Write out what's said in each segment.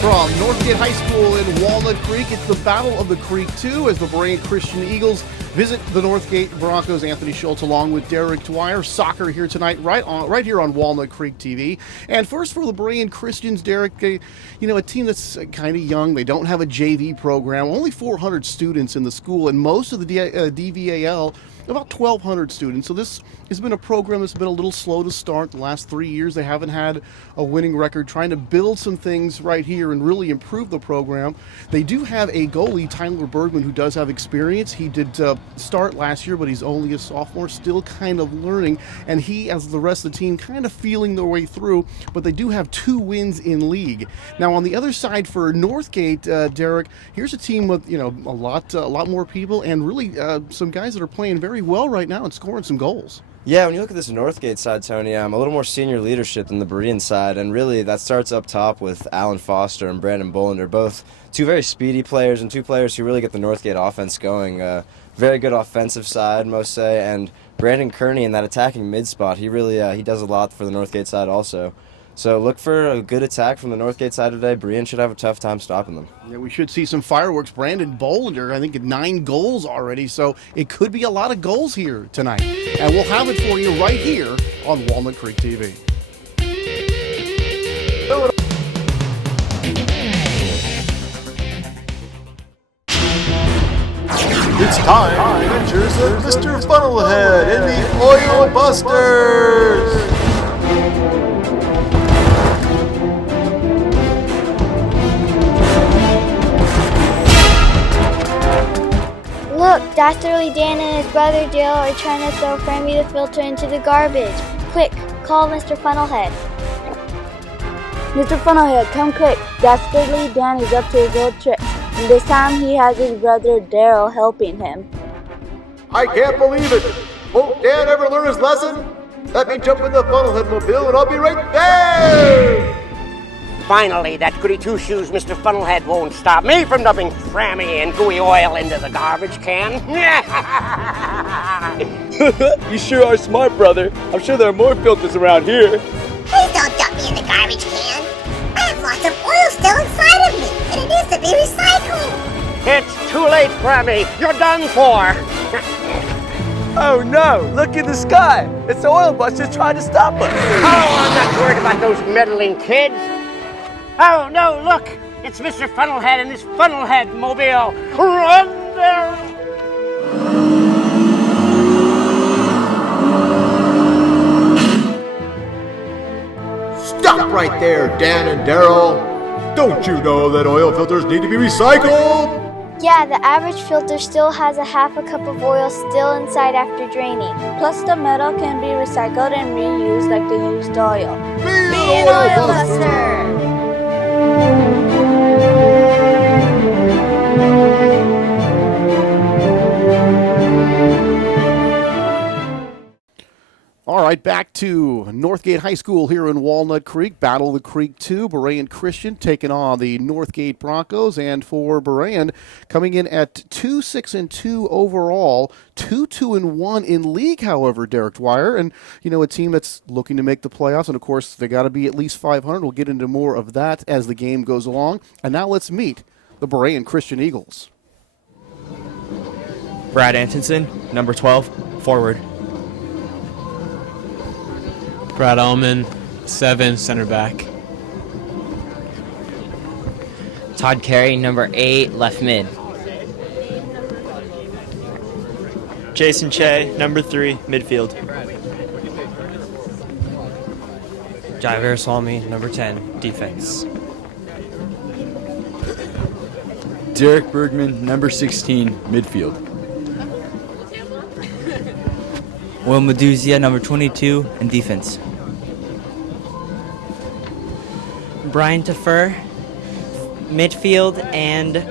From Northgate High School in Walnut Creek, it's the Battle of the Creek 2 as the Berean Christian Eagles visit the Northgate Broncos. Anthony Schultz along with Derek Dwyer. Soccer here tonight, right here on Walnut Creek TV. And first for the Berean Christians, Derek, a team that's kind of young. They don't have a JV program. Only 400 students in the school, and most of the DVAL, about 1,200 students. So this has been a program that's been a little slow to start. The last 3 years, they haven't had a winning record, trying to build some things right here and really improve the program. They do have a goalie, Tyler Bergman, who does have experience. He did start last year, but he's only a sophomore, still kind of learning. And he, as the rest of the team, kind of feeling their way through. But they do have 2 wins in league. Now, on the other side for Northgate, Derek, here's a team with a lot more people and really some guys that are playing very well right now and scoring some goals. Yeah, when you look at this Northgate side, Tony, a little more senior leadership than the Berean side, and really that starts up top with Alan Foster and Brandon Bolander, both 2 very speedy players and 2 players who really get the Northgate offense going. Very good offensive side, most say, and Brandon Kearney in that attacking mid spot, he really he does a lot for the Northgate side also. So look for a good attack from the Northgate side today. Berean should have a tough time stopping them. Yeah, we should see some fireworks. Brandon Bolander, I think, at 9 goals already, so it could be a lot of goals here tonight. And we'll have it for you right here on Walnut Creek TV. It's time for Adventures of Mr. Funnelhead and the Oil Busters! Look, Dastardly Dan and his brother Dale are trying to throw Frammy the filter into the garbage. Quick, call Mr. Funnelhead. Mr. Funnelhead, come quick. Dastardly Dan is up to his old tricks, and this time he has his brother Daryl helping him. I can't believe it! Won't Dan ever learn his lesson? Let me jump in the Funnelhead mobile and I'll be right there! Finally, that goody two-shoes Mr. Funnelhead won't stop me from dumping Frammy and gooey oil into the garbage can. You sure are smart, brother. I'm sure there are more filters around here. Please don't dump me in the garbage can. I have lots of oil still inside of me, and it needs to be recycled. It's too late, Frammy. You're done for. Oh no, look in the sky. It's the oil busters trying to stop us. Oh, I'm not worried about those meddling kids. Oh, no, look! It's Mr. Funnelhead and his Funnelhead mobile! Run there! Stop right there, Dan and Daryl! Don't you know that oil filters need to be recycled? Yeah, the average filter still has a half a cup of oil still inside after draining. Plus, the metal can be recycled and reused like the used oil. Be an oil buster! All right, back to Northgate High School here in Walnut Creek. Battle of the Creek 2, Berean Christian taking on the Northgate Broncos. And for Berean, coming in at 2-6-2 overall, 2-2-1 in league, however, Derek Dwyer. And, a team that's looking to make the playoffs. And, of course, they got to be at least 500. We'll get into more of that as the game goes along. And now let's meet the Berean Christian Eagles. Brad Antonson, number 12, forward. Brad Allman, 7, center back. Todd Carey, number 8, left mid. Jason Che, number 3, midfield. Javier Swami, number 10, defense. Derek Bergman, number 16, midfield. Will Meduzia, number 22, and defense. Brian Tefer, midfield, and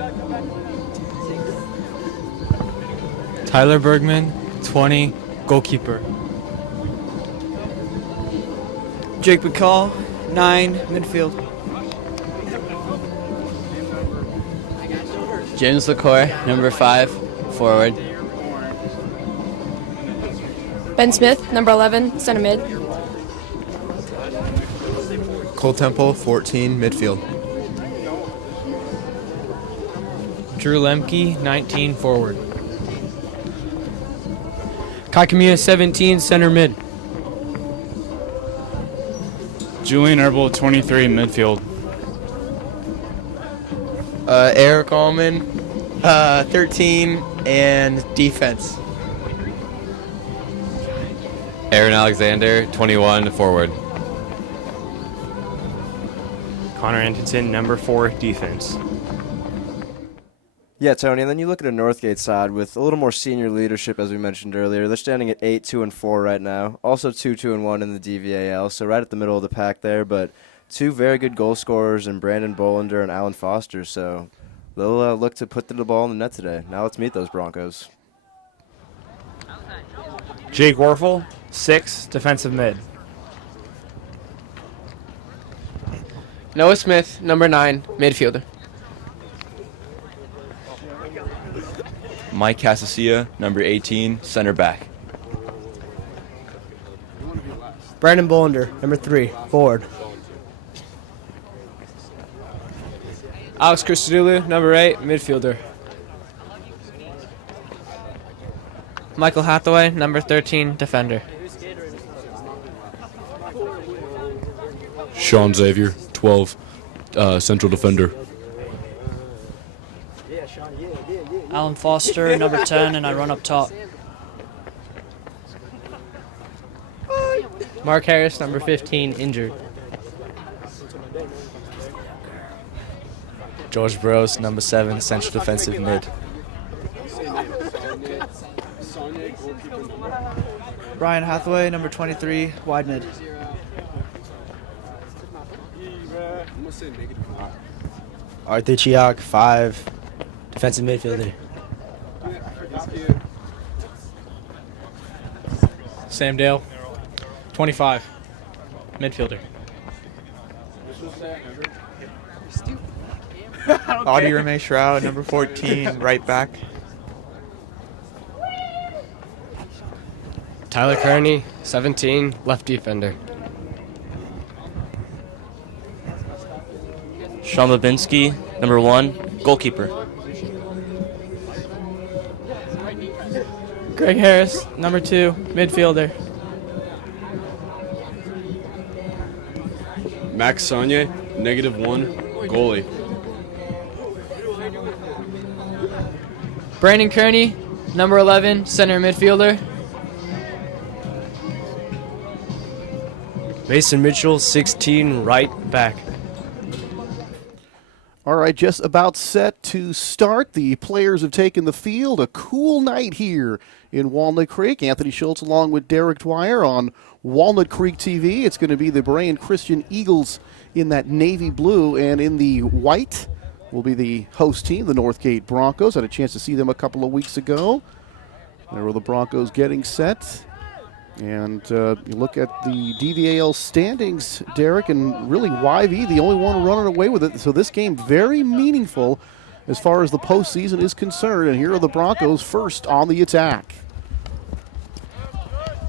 Tyler Bergman, 20, goalkeeper. Jake McCall, 9, midfield. James LaCour, number 5, forward. Ben Smith, number 11, center mid. Cole Temple, 14, midfield. Drew Lemke, 19, forward. Kai Kamia, 17, center mid. Julian Herbal, 23, midfield. Eric Allman, 13, and defense. Aaron Alexander, 21, forward. Connor Anderson, number 4, defense. Yeah, Tony, and then you look at a Northgate side with a little more senior leadership, as we mentioned earlier. They're standing at 8, 2, and 4 right now. Also 2, 2, and 1 in the DVAL, so right at the middle of the pack there. But two very good goal scorers in Brandon Bolander and Alan Foster, so they'll look to put the ball in the net today. Now let's meet those Broncos. Jake Warfel, 6, defensive mid. Noah Smith, number 9, midfielder. Mike Casasilla, number 18, center back. Brandon Bolander, number 3, forward. Alex Christodoulou, number 8, midfielder. Michael Hathaway, number 13, defender. Sean Xavier, 12, central defender. Alan Foster, number 10, and I run up top. Mark Harris, number 15, injured. George Burrows, number 7, central defensive mid. Ryan Hathaway, number 23, wide mid. Arthur Chiak, 5, defensive midfielder. Sam Dale, 25, midfielder. Audie Reme Shroud, number 14, right back. Tyler Kearney, 17, left defender. Sean Babinski, number 1, goalkeeper. Greg Harris, number 2, midfielder. Max Sagne, -1, goalie. Brandon Kearney, number 11, center midfielder. Mason Mitchell, 16, right back. All right, just about set to start. The players have taken the field. A cool night here in Walnut Creek. Anthony Schultz along with Derek Dwyer on Walnut Creek TV. It's going to be the Berean Christian Eagles in that navy blue, and in the white will be the host team, the Northgate Broncos. Had a chance to see them a couple of weeks ago. There were the Broncos getting set. And you look at the DVAL standings, Derek, and really YV, the only one running away with it. So this game very meaningful as far as the postseason is concerned. And here are the Broncos first on the attack.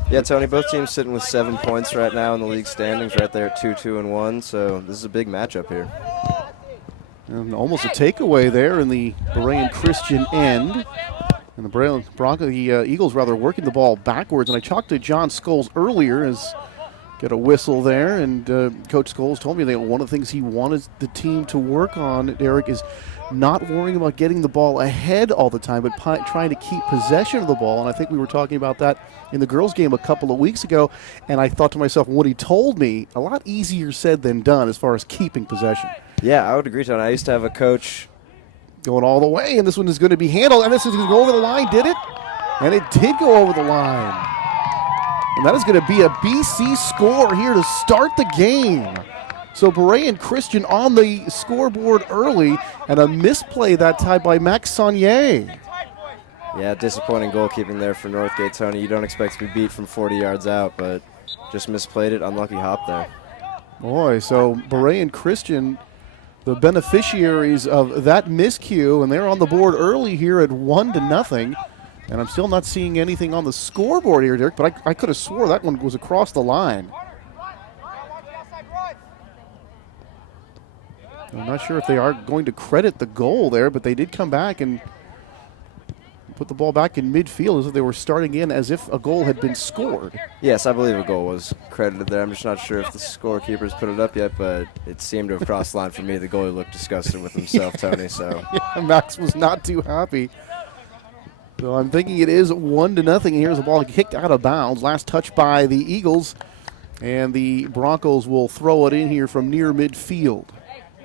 Yeah, Tony, both teams sitting with 7 points right now in the league standings, right there at 2, 2, and 1. So this is a big matchup here. And almost a takeaway there in the Berean Christian end. And the Eagles rather working the ball backwards. And I talked to John Scholes earlier, as get a whistle there, and Coach Scholes told me that one of the things he wanted the team to work on, Derek, is not worrying about getting the ball ahead all the time, but trying to keep possession of the ball. And I think we were talking about that in the girls' game a couple of weeks ago. And I thought to myself, what he told me, a lot easier said than done as far as keeping possession. Yeah, I would agree, Tony. I used to have a coach going all the way, and this one is going to be handled, and this is going to go over the line, did it? And it did go over the line. And that is going to be a BC score here to start the game. So Berean Christian on the scoreboard early, and a misplay that time by Max Sagne. Yeah, disappointing goalkeeping there for Northgate, Tony. You don't expect to be beat from 40 yards out, but just misplayed it. Unlucky hop there. Boy, so Berean Christian, the beneficiaries of that miscue, and they're on the board early here at 1-0. And I'm still not seeing anything on the scoreboard here, Derek, but I could have swore that one was across the line. I'm not sure if they are going to credit the goal there, but they did come back and put the ball back in midfield as if they were starting in as if a goal had been scored. Yes, I believe a goal was credited there. I'm just not sure if the scorekeeper's put it up yet, but it seemed to have crossed the line for me. The goalie looked disgusted with himself, Tony. So yeah, Max was not too happy. So I'm thinking it is 1-0. Here's the ball kicked out of bounds. Last touch by the Eagles, and the Broncos will throw it in here from near midfield.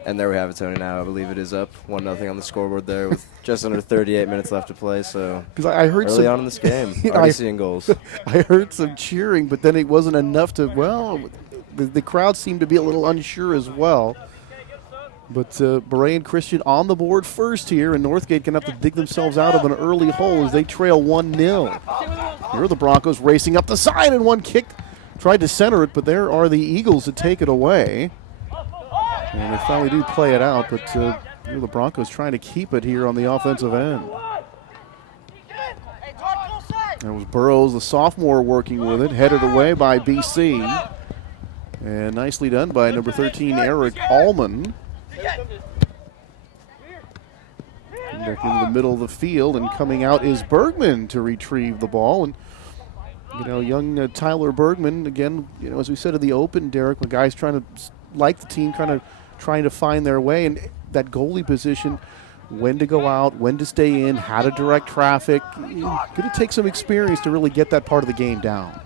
And there we have it, Tony. Now I believe it is up 1-0 on the scoreboard there with just under 38 minutes left to play. So I heard early on in this game, already seeing goals. I heard some cheering, but then it wasn't enough to, well, the crowd seemed to be a little unsure as well. But Berean Christian on the board first here, and Northgate going to have to dig themselves out of an early hole as they trail 1-0. Here are the Broncos racing up the side, and one kick tried to center it, but there are the Eagles to take it away. And they finally do play it out, but the Broncos trying to keep it here on the offensive end. That was Burrows, the sophomore, working with it, headed away by BC. And nicely done by number 13, Eric Allman. Back into the middle of the field, and coming out is Bergman to retrieve the ball. And young Tyler Bergman, again, as we said in the open, Derek, the guys trying to, like the team, kind of trying to find their way, and that goalie position, when to go out, when to stay in, how to direct traffic. Going to take some experience to really get that part of the game down.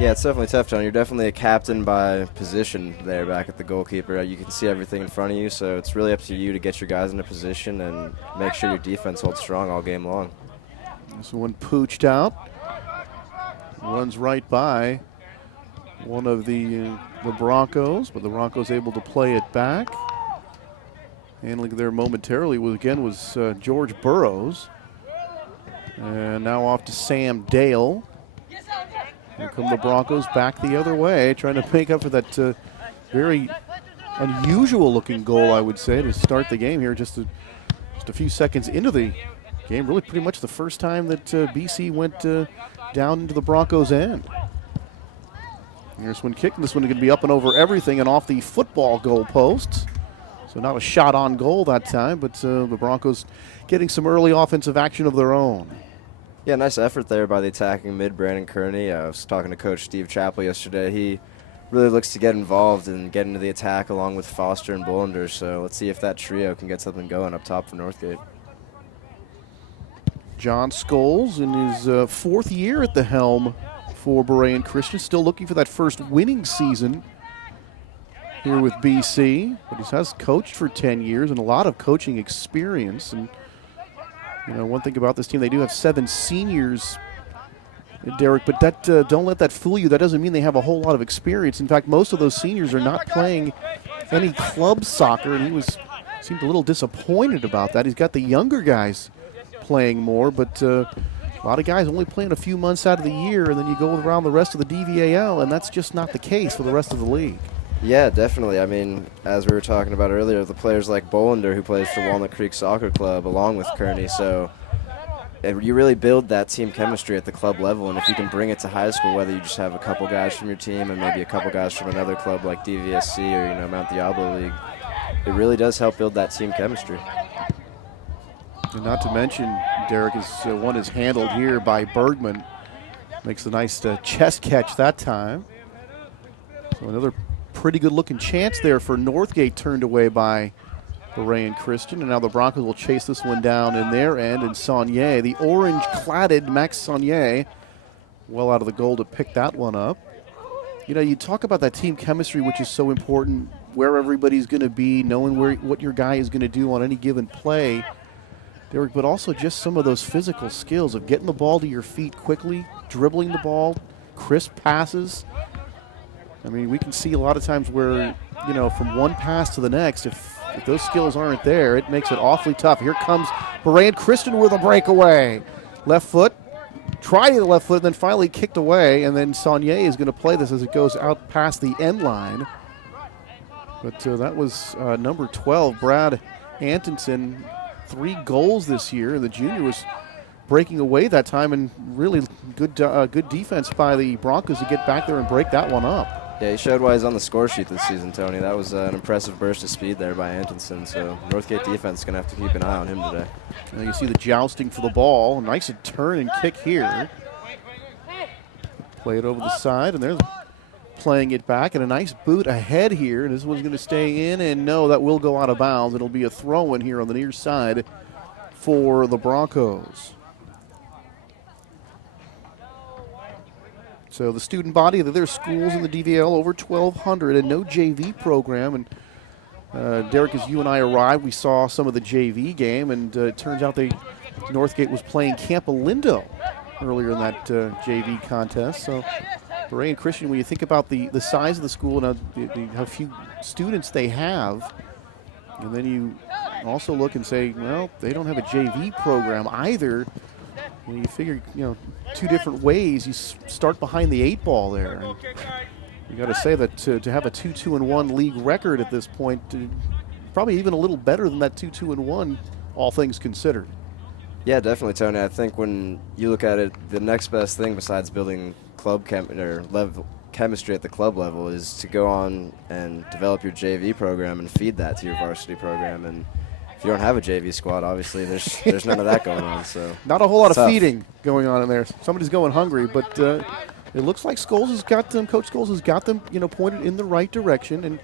Yeah, it's definitely tough, John. You're definitely a captain by position there back at the goalkeeper. You can see everything in front of you, so it's really up to you to get your guys into position and make sure your defense holds strong all game long. This one pooched out. Runs right by one of the Broncos, but the Broncos able to play it back. Handling there momentarily was George Burrows. And now off to Sam Dale. Here come the Broncos back the other way, trying to make up for that very unusual-looking goal, I would say, to start the game here just a few seconds into the game. Really pretty much the first time that BC went down into the Broncos' end. Here's one kick, and this one is going to be up and over everything and off the football goal posts. So not a shot on goal that time, but the Broncos getting some early offensive action of their own. Yeah, nice effort there by the attacking mid, Brandon Kearney. I was talking to Coach Steve Chappell yesterday. He really looks to get involved and get into the attack along with Foster and Bullender. So let's see if that trio can get something going up top for Northgate. John Scholes in his fourth year at the helm for Berean Christian, still looking for that first winning season here with BC. But he has coached for 10 years and a lot of coaching experience. And one thing about this team, they do have 7 seniors, Derek, but that don't let that fool you. That doesn't mean they have a whole lot of experience. In fact, most of those seniors are not playing any club soccer, and he seemed a little disappointed about that. He's got the younger guys playing more, but a lot of guys only playing a few months out of the year, and then you go around the rest of the DVAL, and that's just not the case for the rest of the league. Yeah, definitely. I mean, as we were talking about earlier, the players like Bullender, who plays for Walnut Creek Soccer Club, along with Kearney, so you really build that team chemistry at the club level, and if you can bring it to high school, whether you just have a couple guys from your team and maybe a couple guys from another club like DVSC or Mount Diablo League, it really does help build that team chemistry. And not to mention, Derek, one is handled here by Bergman. Makes a nice chest catch that time. So another pretty good-looking chance there for Northgate, turned away by Berean Christian. And now the Broncos will chase this one down in their end. And Saunier, the orange-cladded Max Saunier, well out of the goal to pick that one up. You talk about that team chemistry, which is so important, where everybody's going to be, knowing what your guy is going to do on any given play, Derek, but also just some of those physical skills of getting the ball to your feet quickly, dribbling the ball, crisp passes. I mean, we can see a lot of times where, from one pass to the next, if those skills aren't there, it makes it awfully tough. Here comes Berean Christian with a breakaway. Left foot, tried the left foot, and then finally kicked away, and then Saunier is going to play this as it goes out past the end line. But that was number 12, Brad Antonson, 3 goals this year, and the junior was breaking away that time, and really good defense by the Broncos to get back there and break that one up. Yeah, he showed why he's on the score sheet this season, Tony. That was an impressive burst of speed there by Antonsen, so Northgate defense is going to have to keep an eye on him today. Now you see the jousting for the ball. Nice turn and kick here. Play it over the side, and they're playing it back, and a nice boot ahead here. This one's going to stay in, and no, that will go out of bounds. It'll be a throw-in here on the near side for the Broncos. So the student body of their schools in the DVL, over 1,200, and no JV program. And Derek, as you and I arrived, we saw some of the JV game, and it turns out Northgate was playing Campolindo earlier in that JV contest. So Berean Christian, when you think about the size of the school and how few students they have, and then you also look and say, well, they don't have a JV program either. You figure, two different ways. You start behind the 8 ball there. And you got to say that to have a 2-2-1 league record at this point, probably even a little better than that 2-2-1, all things considered. Yeah, definitely, Tony. I think when you look at it, the next best thing besides building club chemistry at the club level is to go on and develop your JV program and feed that to your varsity program. And if you don't have a JV squad, obviously there's none of that going on. So not a whole lot of feeding going on in there. Somebody's going hungry, but it looks like Scholes has got them. Coach Scholes has got them, pointed in the right direction. And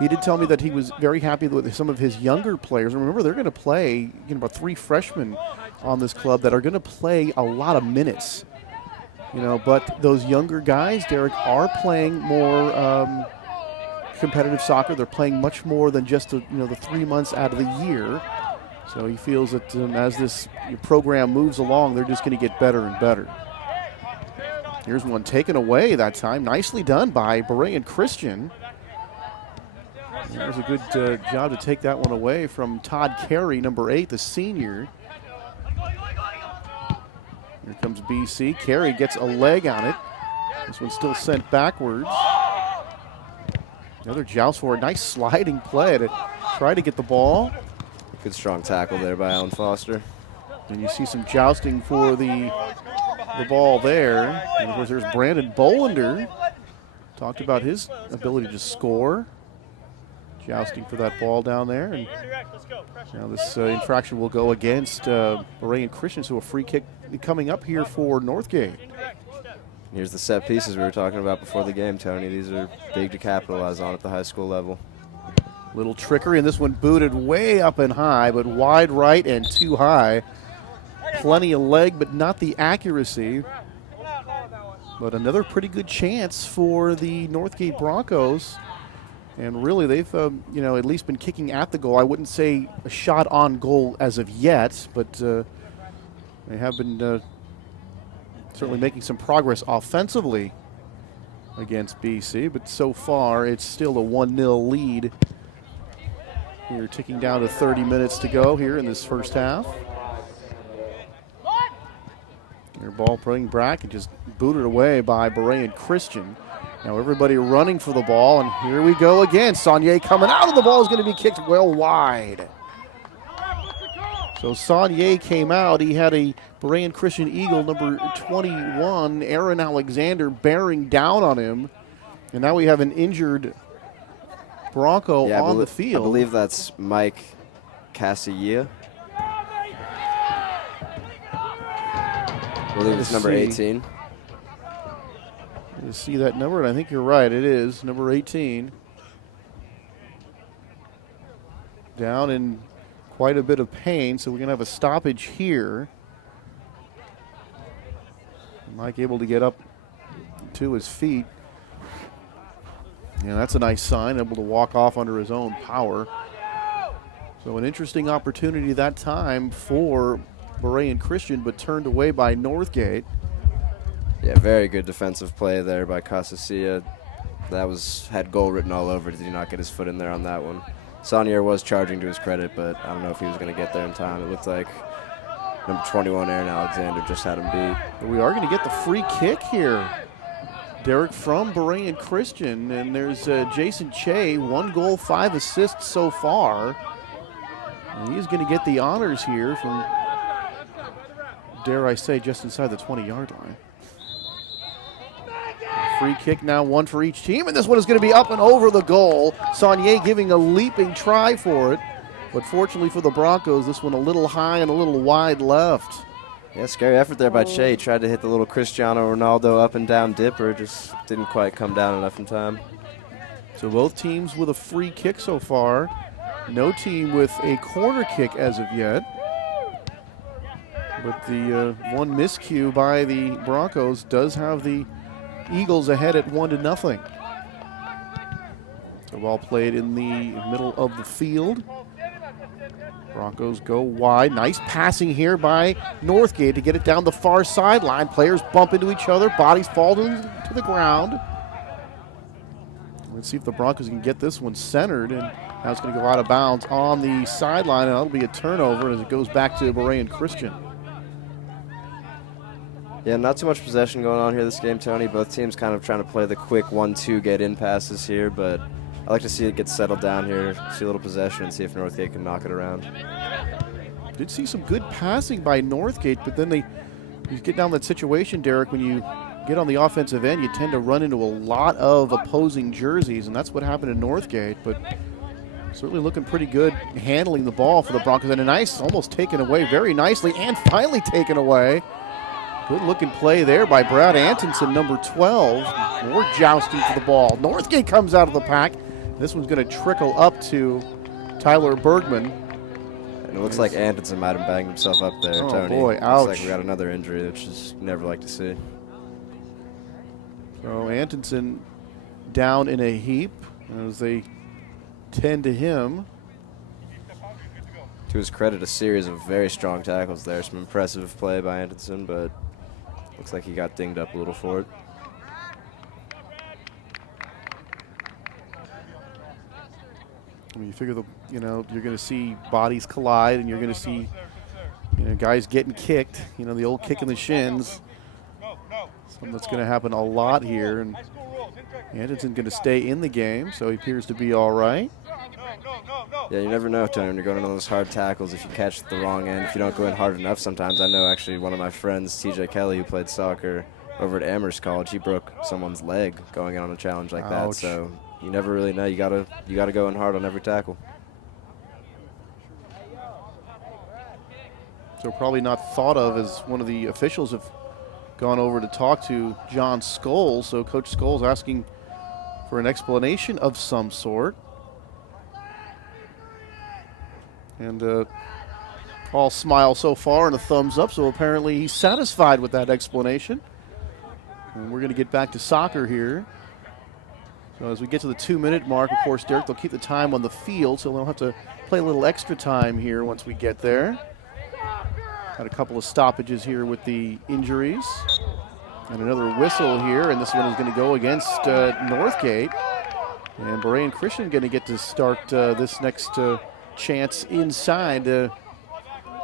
he did tell me that he was very happy with some of his younger players. And remember, they're going to play, about 3 freshmen on this club that are going to play a lot of minutes. But those younger guys, Derek, are playing more competitive soccer. They're playing much more than just the 3 months out of the year. So he feels that as this program moves along, they're just going to get better and better. Here's one taken away that time. Nicely done by Berean Christian. That was a good job to take that one away from Todd Carey, number 8, the senior. Here comes BC. Carey gets a leg on it. This one's still sent backwards. Another joust for a nice sliding play to try to get the ball. Good strong tackle there by Alan Foster. And you see some jousting for the ball there. And of course, there's Brandon Bolander. Talked about his ability to score. Jousting for that ball down there. And now this infraction will go against Berean Christian, so a free kick coming up here for Northgate. Here's the set pieces we were talking about before the game, Tony. These are big to capitalize on at the high school level. Little trickery, and this one booted way up and high, but wide right and too high. Plenty of leg, but not the accuracy. But another pretty good chance for the Northgate Broncos. And really, they've, at least been kicking at the goal. I wouldn't say a shot on goal as of yet, but they have been certainly making some progress offensively against BC. But so far, it's still a 1-0 lead. We're ticking down to 30 minutes to go here in this first half. Their ball putting back and just booted away by Berean Christian. Now everybody running for the ball, and here we go again. Saunier coming out, and the ball is going to be kicked well wide. So Saunier came out. He had a Berean Christian Eagle, number 21, Aaron Alexander, bearing down on him. And now we have an injured Bronco on the field. I believe that's Mike Casilla. I believe it's number 18. You see that number, and I think you're right. It is number 18. Down in quite a bit of pain, so we're going to have a stoppage here. Mike able to get up to his feet. Yeah, that's a nice sign, able to walk off under his own power. So an interesting opportunity that time for Berean Christian, but turned away by Northgate. Yeah, very good defensive play there by Casasilla. That had goal written all over it. Did he not get his foot in there on that one? Saunier was charging to his credit, but I don't know if he was going to get there in time. It looked like number 21, Aaron Alexander, just had him beat. But we are going to get the free kick here, Derek, from Berean Christian. And there's Jason Che, 1 goal, 5 assists so far. And he's going to get the honors here from, dare I say, just inside the 20-yard line. Free kick now, one for each team, and this one is going to be up and over the goal. Saunier giving a leaping try for it, but fortunately for the Broncos, this one a little high and a little wide left. Yeah, scary effort there by Che. He tried to hit the little Cristiano Ronaldo up and down dipper, just didn't quite come down enough in time. So both teams with a free kick so far. No team with a corner kick as of yet. But the one miscue by the Broncos does have the Eagles ahead at 1-0. So ball played in the middle of the field. Broncos go wide. Nice passing here by Northgate to get it down the far sideline. Players bump into each other. Bodies fall to the ground. Let's see if the Broncos can get this one centered. And now it's going to go out of bounds on the sideline. And that'll be a turnover as it goes back to Berean Christian. Yeah, not too much possession going on here this game, Tony. Both teams kind of trying to play the quick 1-2 get-in passes here, but I like to see it get settled down here, see a little possession, and see if Northgate can knock it around. Did see some good passing by Northgate, but then you get down that situation, Derek, when you get on the offensive end, you tend to run into a lot of opposing jerseys, and that's what happened in Northgate, but certainly looking pretty good handling the ball for the Broncos. And a nice, almost taken away very nicely, and finally taken away. Good looking play there by Brad Antonsen, number 12. More jousting for the ball. Northgate comes out of the pack. This one's going to trickle up to Tyler Bergman. And it looks like Antonsen might have banged himself up there, oh, Tony. Boy, ouch. Looks like we got another injury, which is never like to see. So Antonsen down in a heap as they tend to him. To his credit, a series of very strong tackles there. Some impressive play by Antonsen, but looks like he got dinged up a little for it. I mean, you figure you're going to see bodies collide, and you're going to see, guys getting kicked. The old kick in the shins. Something that's going to happen a lot here, and Antonsen going to stay in the game, so he appears to be all right. Yeah, you never know, Tony, when you're going into those hard tackles, if you catch the wrong end, if you don't go in hard enough sometimes. I know actually one of my friends, TJ Kelly, who played soccer over at Amherst College, he broke someone's leg going in on a challenge like that. So you never really know. You gotta go in hard on every tackle. So probably not thought of as one of the officials have gone over to talk to John Scholes. So Coach Scholes asking for an explanation of some sort. And all smile so far and a thumbs up, so apparently he's satisfied with that explanation. And we're going to get back to soccer here. So as we get to the 2-minute mark, of course, Derek, they'll keep the time on the field, so they'll have to play a little extra time here once we get there. Had a couple of stoppages here with the injuries. And another whistle here, and this one is going to go against Northgate. And Berean Christian going to get to start this next chance inside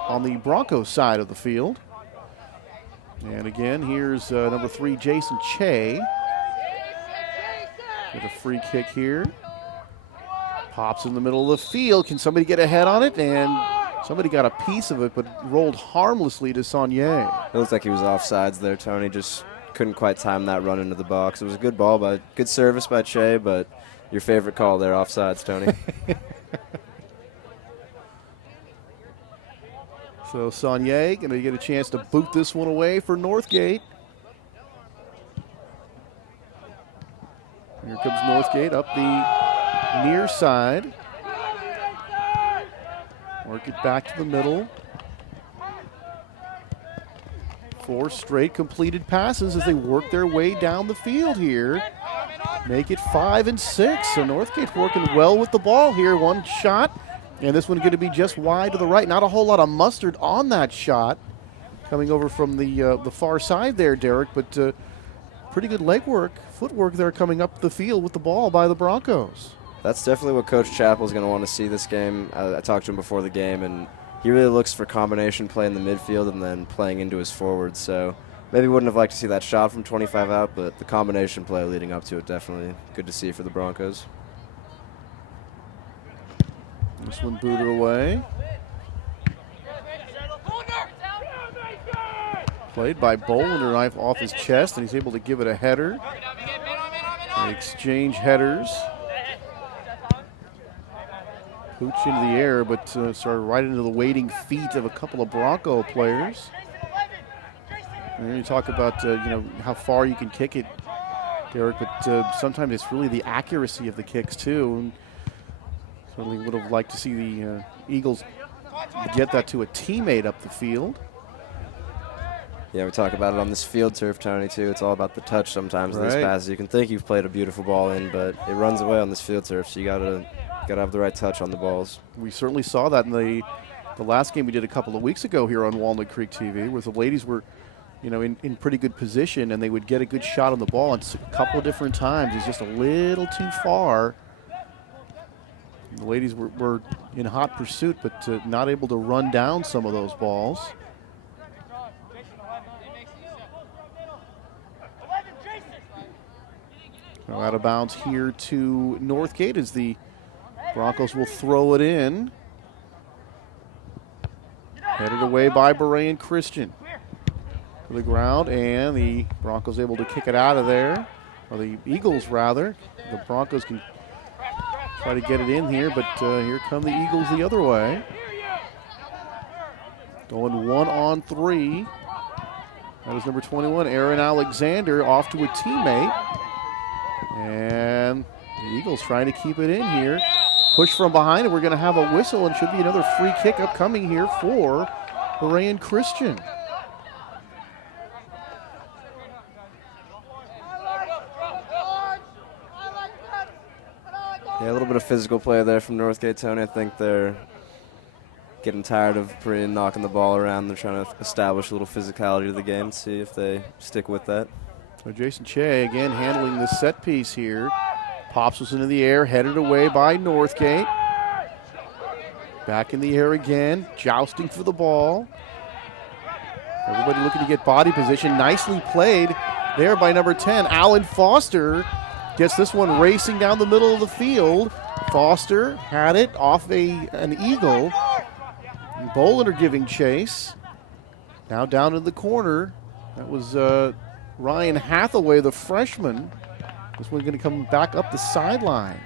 on the Broncos side of the field. And again, here's number 3, Jason Che. Get a free kick here. Pops in the middle of the field. Can somebody get a head on it? And somebody got a piece of it, but rolled harmlessly to Saunier. It looks like he was offsides there, Tony. Just couldn't quite time that run into the box. It was a good ball, good service by Che, but your favorite call there, offsides, Tony. So Saunier going to get a chance to boot this one away for Northgate. Here comes Northgate up the near side. Work it back to the middle. 4 straight completed passes as they work their way down the field here. Make it 5 and 6. So Northgate working well with the ball here. One shot. And this one going to be just wide to the right. Not a whole lot of mustard on that shot. Coming over from the far side there, Derek. But pretty good leg work, footwork there coming up the field with the ball by the Broncos. That's definitely what Coach Chappell's going to want to see this game. I talked to him before the game, and he really looks for combination play in the midfield and then playing into his forwards. So maybe wouldn't have liked to see that shot from 25 out, but the combination play leading up to it definitely good to see for the Broncos. This one booted away. Played by Bolender, knife off his chest, and he's able to give it a header. They exchange headers. Pooch into the air, but started right into the waiting feet of a couple of Bronco players. And then you talk about how far you can kick it, Derek, but sometimes it's really the accuracy of the kicks too. And certainly would have liked to see the Eagles get that to a teammate up the field. Yeah, we talk about it on this field turf, Tony, too. It's all about the touch sometimes in these Right. passes. You can think you've played a beautiful ball in, but it runs away on this field turf, so you gotta have the right touch on the balls. We certainly saw that in the last game we did a couple of weeks ago here on Walnut Creek TV, where the ladies were, in pretty good position, and they would get a good shot on the ball, and a couple of different times it's just a little too far. The ladies were in hot pursuit, but not able to run down some of those balls. Now out of bounds here to Northgate as the Broncos will throw it in. Headed away by Berean Christian. To the ground, and the Broncos able to kick it out of there. Or the Eagles, rather. The Broncos can try to get it in here, but here come the Eagles the other way. Going 1-on-3. That is number 21, Aaron Alexander, off to a teammate. And the Eagles trying to keep it in here. Push from behind, and we're going to have a whistle, and should be another free kick upcoming here for Berean Christian. Yeah, a little bit of physical play there from Northgate, Tony. I think they're getting tired of Berean knocking the ball around. They're trying to establish a little physicality to the game, see if they stick with that. So Jason Che again handling the set piece here. Pops us into the air, headed away by Northgate. Back in the air again, jousting for the ball. Everybody looking to get body position. Nicely played there by number 10, Alan Foster. Gets this one racing down the middle of the field. Foster had it off an Eagle. Bolender giving chase. Now down in the corner. That was Ryan Hathaway, the freshman. This one's going to come back up the sideline.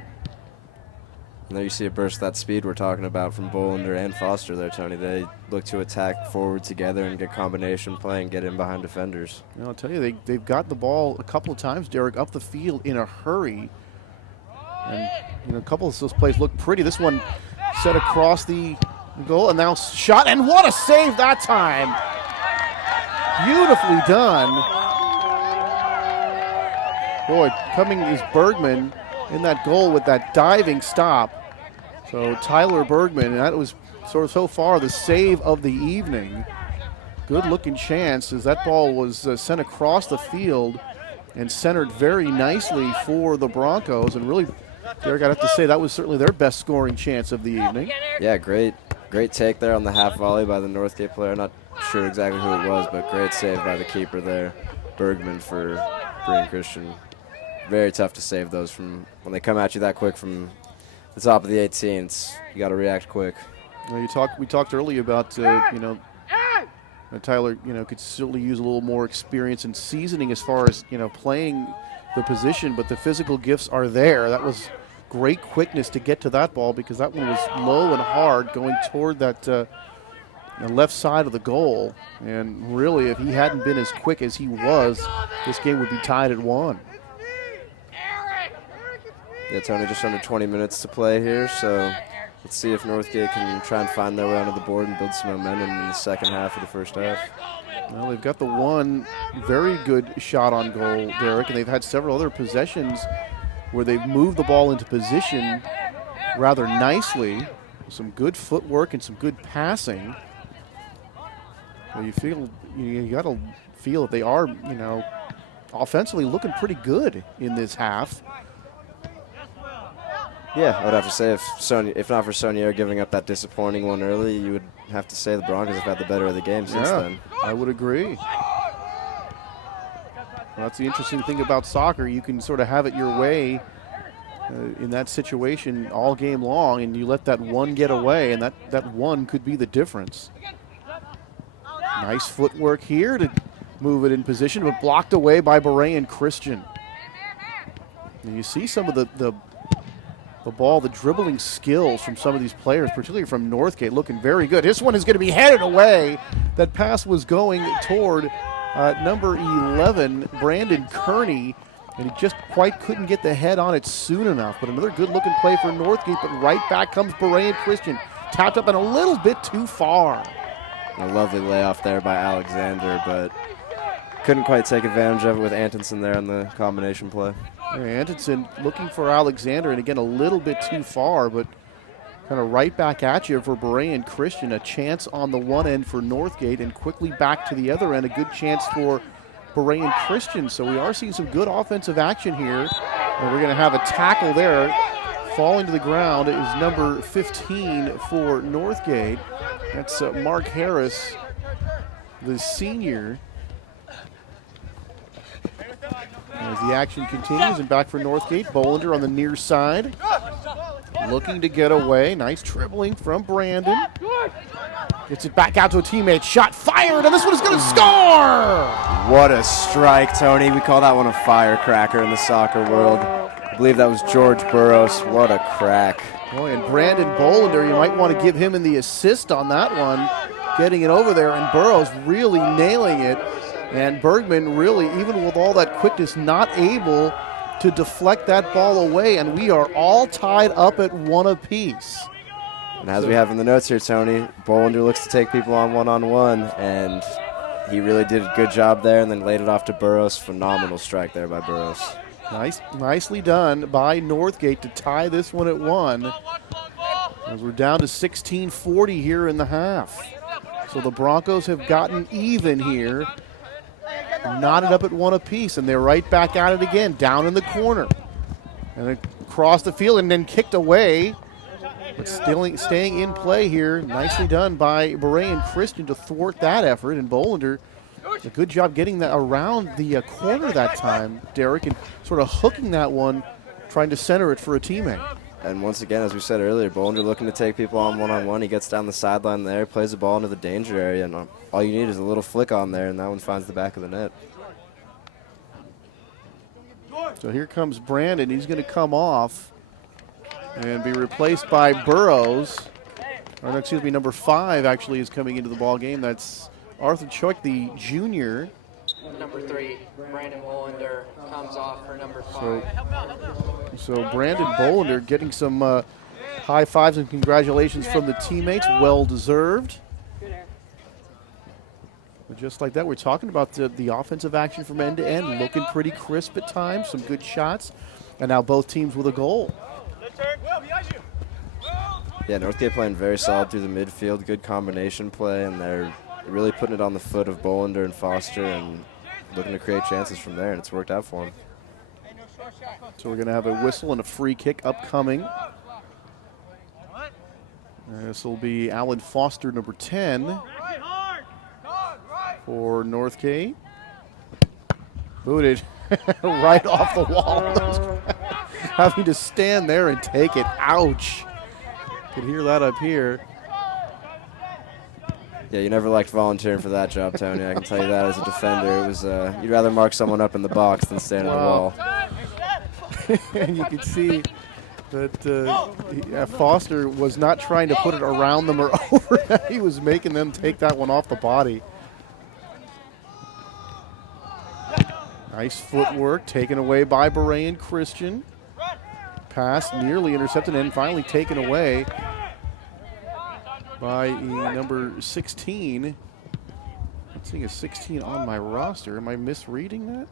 And there you see a burst of that speed we're talking about from Bolender and Foster there, Tony. They look to attack forward together and get combination play and get in behind defenders. I'll tell you, they've got the ball a couple of times, Derek, up the field in a hurry. And a couple of those plays look pretty. This one set across the goal, and now shot, and what a save that time. Beautifully done. Boy, coming is Bergman in that goal with that diving stop. So Tyler Bergman, and that was sort of so far the save of the evening. Good looking chance as that ball was sent across the field and centered very nicely for the Broncos. And really, Derek, I'd have to say that was certainly their best scoring chance of the evening. Yeah, great take there on the half volley by the Northgate player. Not sure exactly who it was, but great save by the keeper there, Bergman, for Berean Christian. Very tough to save those from when they come at you that quick from the top of the 18s. You got to react quick. Well, we talked earlier about Tyler could certainly use a little more experience and seasoning as far as playing the position, but the physical gifts are there. That was great quickness to get to that ball because that one was low and hard going toward that left side of the goal. And really, if he hadn't been as quick as he was, this game would be tied at 1. Yeah, Tony, just under 20 minutes to play here, so let's see if Northgate can try and find their way onto the board and build some momentum in the second half of the first half. Well, they've got the one very good shot on goal, Derek, and they've had several other possessions where they've moved the ball into position rather nicely. Some good footwork and some good passing. So you got to feel that they are, offensively looking pretty good in this half. Yeah, I would have to say if not for Sonier giving up that disappointing one early, you would have to say the Broncos have had the better of the game since then. I would agree. Well, that's the interesting thing about soccer. You can sort of have it your way in that situation all game long, and you let that one get away, and that one could be the difference. Nice footwork here to move it in position, but blocked away by Berean Christian. And you see some of the ball, the dribbling skills from some of these players, particularly from Northgate, looking very good. This one is going to be headed away. That pass was going toward number 11, Brandon Kearney, and he just quite couldn't get the head on it soon enough. But another good-looking play for Northgate, but right back comes Berean Christian. Tapped up and a little bit too far. A lovely layoff there by Alexander, but couldn't quite take advantage of it with Antonsen there on the combination play. Antonsen looking for Alexander, and again, a little bit too far, but kind of right back at you for Berean Christian. A chance on the one end for Northgate, and quickly back to the other end, a good chance for Berean Christian. So we are seeing some good offensive action here, and we're going to have a tackle there. Falling to the ground is number 15 for Northgate. That's Mark Harris, the senior. As the action continues, and back for Northgate, Bollinger on the near side, looking to get away. Nice dribbling from Brandon. Gets it back out to a teammate. Shot fired, and this one is going to score! What a strike, Tony. We call that one a firecracker in the soccer world. I believe that was George Burroughs. What a crack. Boy, and Brandon Bollinger, you might want to give him in the assist on that one, getting it over there, and Burroughs really nailing it. And Bergman really, even with all that quickness, not able to deflect that ball away, and we are all tied up at one apiece. And as we have in the notes here, Tony, Bollinger looks to take people on one-on-one, and he really did a good job there and then laid it off to Burroughs. Phenomenal strike there by Burroughs. Nicely done by Northgate to tie this one at 1. As we're down to 16:40 here in the half. So the Broncos have gotten even here, knotted up at 1 apiece, and they're right back at it again, down in the corner. And across the field and then kicked away, but still staying in play here. Nicely done by Berean Christian to thwart that effort, and Bollinger, a good job getting that around the corner that time, Derek, and sort of hooking that one, trying to center it for a teammate. And once again, as we said earlier, Bollinger looking to take people on one-on-one. He gets down the sideline there, plays the ball into the danger area, and all you need is a little flick on there, and that one finds the back of the net. So here comes Brandon. He's going to come off and be replaced by Burroughs. Or no, excuse me, number 5 actually is coming into the ball game. That's Arthur Choik, the junior. Number 3, Brandon Bollinger, comes off for number 5. So Brandon Bollinger getting some high fives and congratulations from the teammates. Well deserved. But just like that, we're talking about the offensive action from end to end, looking pretty crisp at times, some good shots, and now both teams with a goal. Yeah, Northgate playing very solid through the midfield, good combination play, and they're really putting it on the foot of Bollinger and Foster and looking to create chances from there, and it's worked out for them. So we're going to have a whistle and a free kick upcoming. This will be Alan Foster, number 10, for Northgate. Booted right off the wall. Having to stand there and take it. Ouch. Could hear that up here. Yeah, you never liked volunteering for that job, Tony. I can tell you that as a defender. It was you'd rather mark someone up in the box than stand on the wall. And you could see that Foster was not trying to put it around them or over them. He was making them take that one off the body. Nice footwork taken away by Berean Christian. Pass nearly intercepted and finally taken away by number 16. I'm seeing a 16 on my roster. Am I misreading that?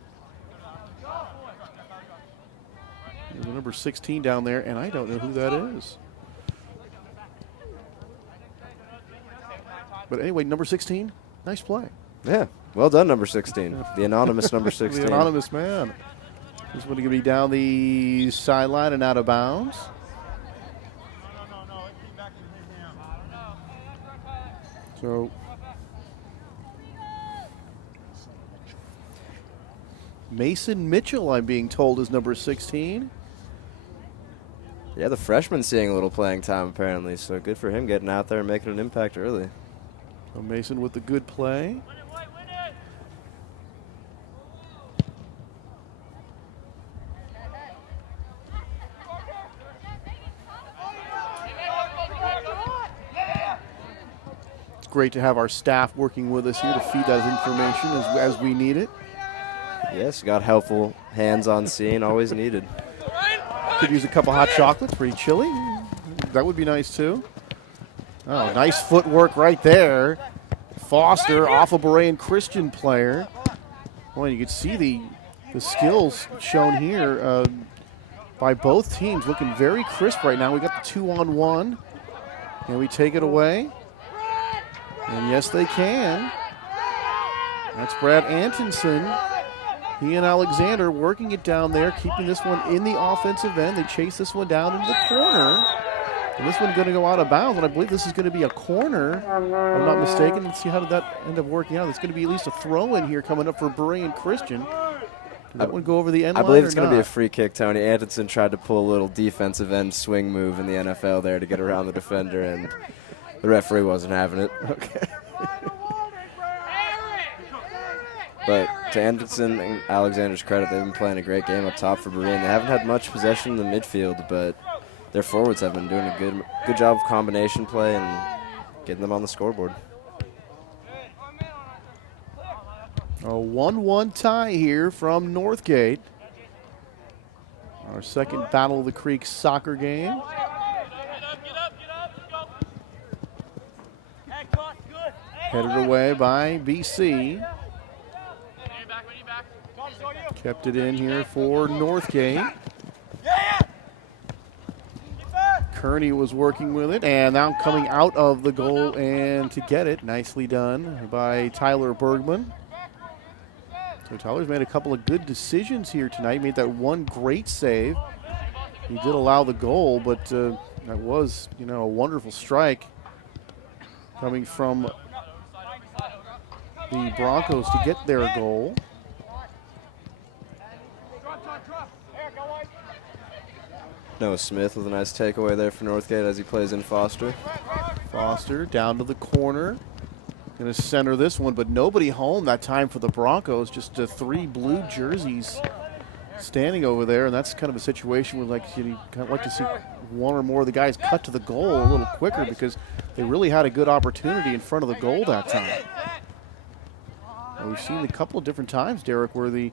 There's a number 16 down there, and I don't know who that is. But anyway, number 16, nice play. Yeah, well done, number 16. The anonymous number 16. The anonymous man. This one going to be down the sideline and out of bounds. So Mason Mitchell, I'm being told, is number 16. Yeah, the freshman's seeing a little playing time apparently, so good for him getting out there and making an impact early. So Mason with the good play. great to have our staff working with us here to feed that information as we need it. Yes, got helpful hands on scene, always needed. Could use a cup of hot chocolate, pretty chilly. That would be nice too. Oh, nice footwork right there. Foster off a Berean Christian player. Well, you can see the skills shown here by both teams, looking very crisp right now. We got the 2-on-1, and we take it away. And yes, they can. That's Brad Antonson. He and Alexander working it down there, keeping this one in the offensive end. They chase this one down into the corner. And this one's going to go out of bounds, and I believe this is going to be a corner, if I'm not mistaken. Let's see how did that end up working out. It's going to be at least a throw-in here coming up for Berean Christian. Did that one go over the end line? I believe it's going to be a free kick, Tony. Antonson tried to pull a little defensive end swing move in the NFL there to get around the defender, and the referee wasn't having it. Okay. But to Anderson and Alexander's credit, they've been playing a great game up top for Berean. They haven't had much possession in the midfield, but their forwards have been doing a good job of combination play and getting them on the scoreboard. A 1-1 tie here from Northgate. Our second Battle of the Creek soccer game. Headed away by BC. Kept it in here for Northgate. Kearney was working with it, and now coming out of the goal and to get it. Nicely done by Tyler Bergman. So Tyler's made a couple of good decisions here tonight. Made that one great save. He did allow the goal, but that was, a wonderful strike coming from the Broncos to get their goal. Noah Smith with a nice takeaway there for Northgate as he plays in Foster. Foster down to the corner. Going to center this one, but nobody home that time for the Broncos. Just 3 blue jerseys standing over there, and that's kind of a situation where you kind of like to see one or more of the guys cut to the goal a little quicker because they really had a good opportunity in front of the goal that time. And we've seen a couple of different times, Derek, where the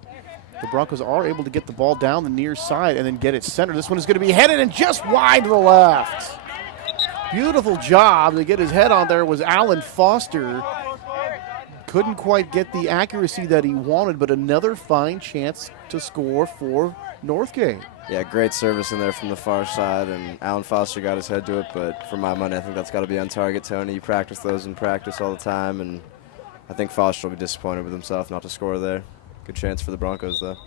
Broncos are able to get the ball down the near side and then get it centered. This one is going to be headed and just wide to the left. Beautiful job to get his head on there was Alan Foster. Couldn't quite get the accuracy that he wanted, but another fine chance to score for Northgate. Yeah, great service in there from the far side, and Alan Foster got his head to it, but for my money, I think that's got to be on target, Tony. You practice those in practice all the time, and I think Foster will be disappointed with himself not to score there. Good chance for the Broncos, though.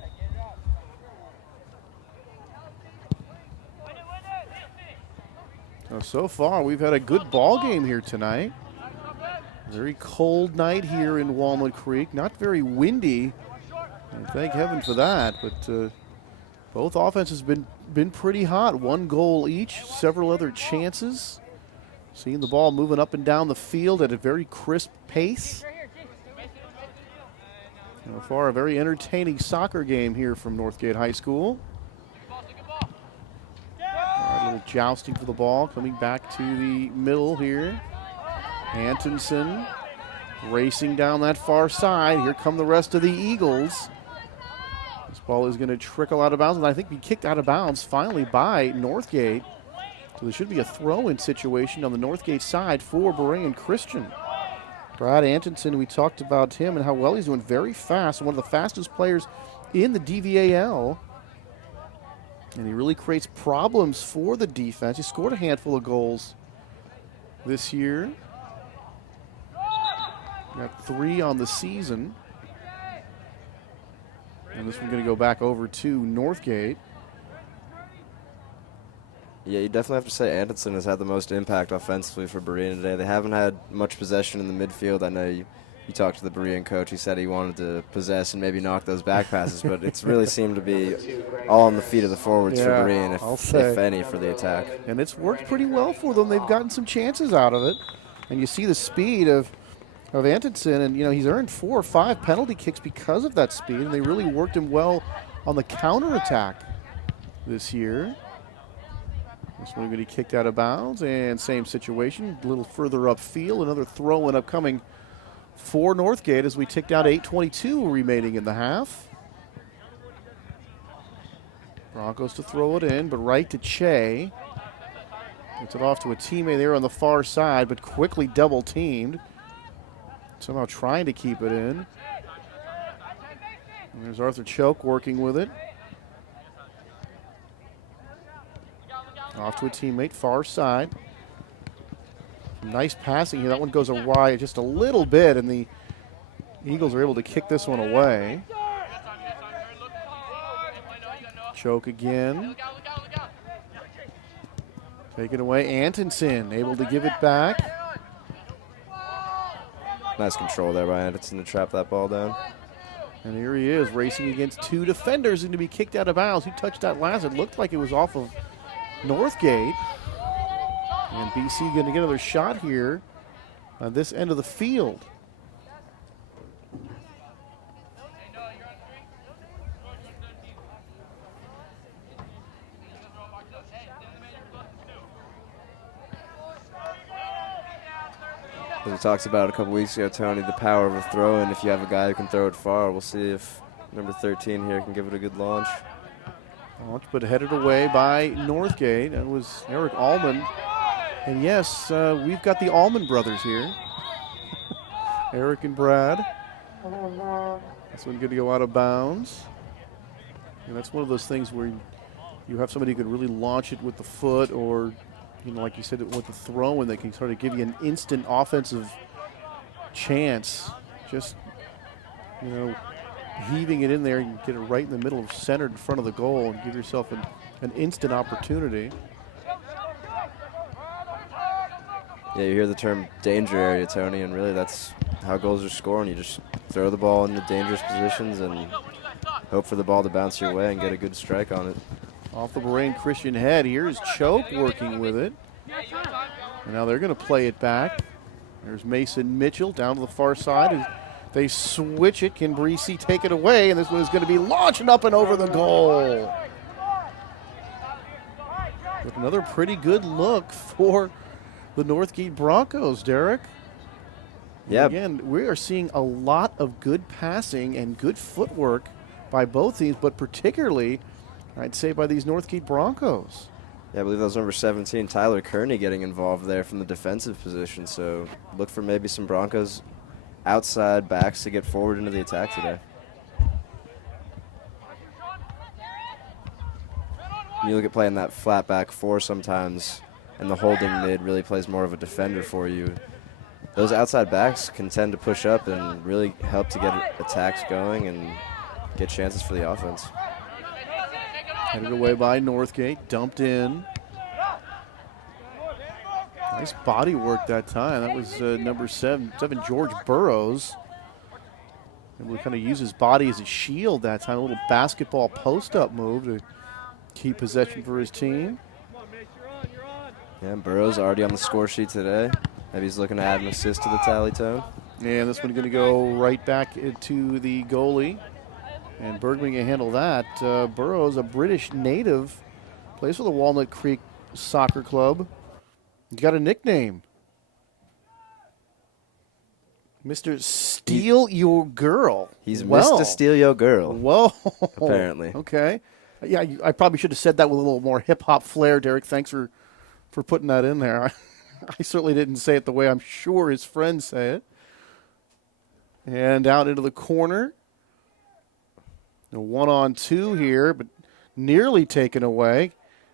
So far, we've had a good ball game here tonight. Very cold night here in Walnut Creek. Not very windy. And thank heaven for that. But both offenses been pretty hot. 1 goal each, several other chances. Seeing the ball moving up and down the field at a very crisp pace. So far, a very entertaining soccer game here from Northgate High School. A little jousting for the ball, coming back to the middle here. Antonson racing down that far side. Here come the rest of the Eagles. This ball is going to trickle out of bounds, and I think be kicked out of bounds finally by Northgate. So there should be a throw-in situation on the Northgate side for Berean Christian. Brad Antonson, we talked about him and how well he's doing, very fast, one of the fastest players in the DVAL. And he really creates problems for the defense. He scored a handful of goals this year. Got 3 on the season. And this one's going to go back over to Northgate. Yeah, you definitely have to say Anderson has had the most impact offensively for Berean today. They haven't had much possession in the midfield. I know you talked to the Berean coach. He said he wanted to possess and maybe knock those back passes, but it's really seemed to be all on the feet of the forwards for Berean, if any, for the attack. And it's worked pretty well for them. They've gotten some chances out of it. And you see the speed of Antonson, and he's earned 4 or 5 penalty kicks because of that speed, and they really worked him well on the counterattack this year. This one going to be kicked out of bounds, and same situation, a little further upfield. Another throw-in upcoming for Northgate as we tick down 8:22 remaining in the half. Broncos to throw it in, but right to Che. Gets it off to a teammate there on the far side, but quickly double-teamed. Somehow trying to keep it in. And there's Arthur Choke working with it. Off to a teammate, far side. Nice passing here. That one goes awry just a little bit, and the Eagles are able to kick this one away. Choke again. Take it away. Antonsen able to give it back. Nice control there by Anderson to trap that ball down. And here he is racing against two defenders and to be kicked out of bounds. Who touched that last? It looked like it was off of Northgate. And BC going to get another shot here on this end of the field. As we talked about a couple weeks ago, Tony, the power of a throw-in. If you have a guy who can throw it far, we'll see if number 13 here can give it a good launch. Launch, but headed away by Northgate. That was Eric Allman. And yes, we've got the Allman brothers here. Eric and Brad. This one's going to go out of bounds. And that's one of those things where you have somebody who can really launch it with the foot, or, you know, like you said, with the throw, and they can sort of give you an instant offensive chance. Just, you know, heaving it in there, you can get it right in the middle of center in front of the goal and give yourself an instant opportunity. Yeah, you hear the term danger area, Tony, and really that's how goals are scored. You just throw the ball into dangerous positions and hope for the ball to bounce your way and get a good strike on it. Off the Berean Christian head. Here's Choke working with it. And now they're going to play it back. There's Mason Mitchell down to the far side. They switch it. Can Breesy take it away? And this one is going to be launched up and over the goal. With another pretty good look for the Northgate Broncos, Derek. Yeah. Again, we are seeing a lot of good passing and good footwork by both teams, but particularly, I'd say, by these Northgate Broncos. Yeah, I believe that was number 17, Tyler Kearney, getting involved there from the defensive position. So look for maybe some Broncos outside backs to get forward into the attack today. When you look at playing that flat back four sometimes, and the holding mid really plays more of a defender for you, those outside backs can tend to push up and really help to get attacks going and get chances for the offense. Headed away by Northgate, dumped in. Nice body work that time. That was number seven, George Burrows. And we kind of use his body as a shield that time. A little basketball post-up move to keep possession for his team. Yeah, Burrows already on the score sheet today. Maybe he's looking to add an assist to the tally tone. And this one's going to go right back into the goalie. And Bergman can handle that. Burrows, a British native, plays for the Walnut Creek Soccer Club. He's got a nickname. Mr. Steal Your Girl. He's Mr. Steal Your Girl. Whoa. Apparently. Okay. Yeah, I probably should have said that with a little more hip-hop flair, Derek. Thanks for putting that in there. I certainly didn't say it the way I'm sure his friends say it. And out into the corner. A 1-on-2 here, but nearly taken away.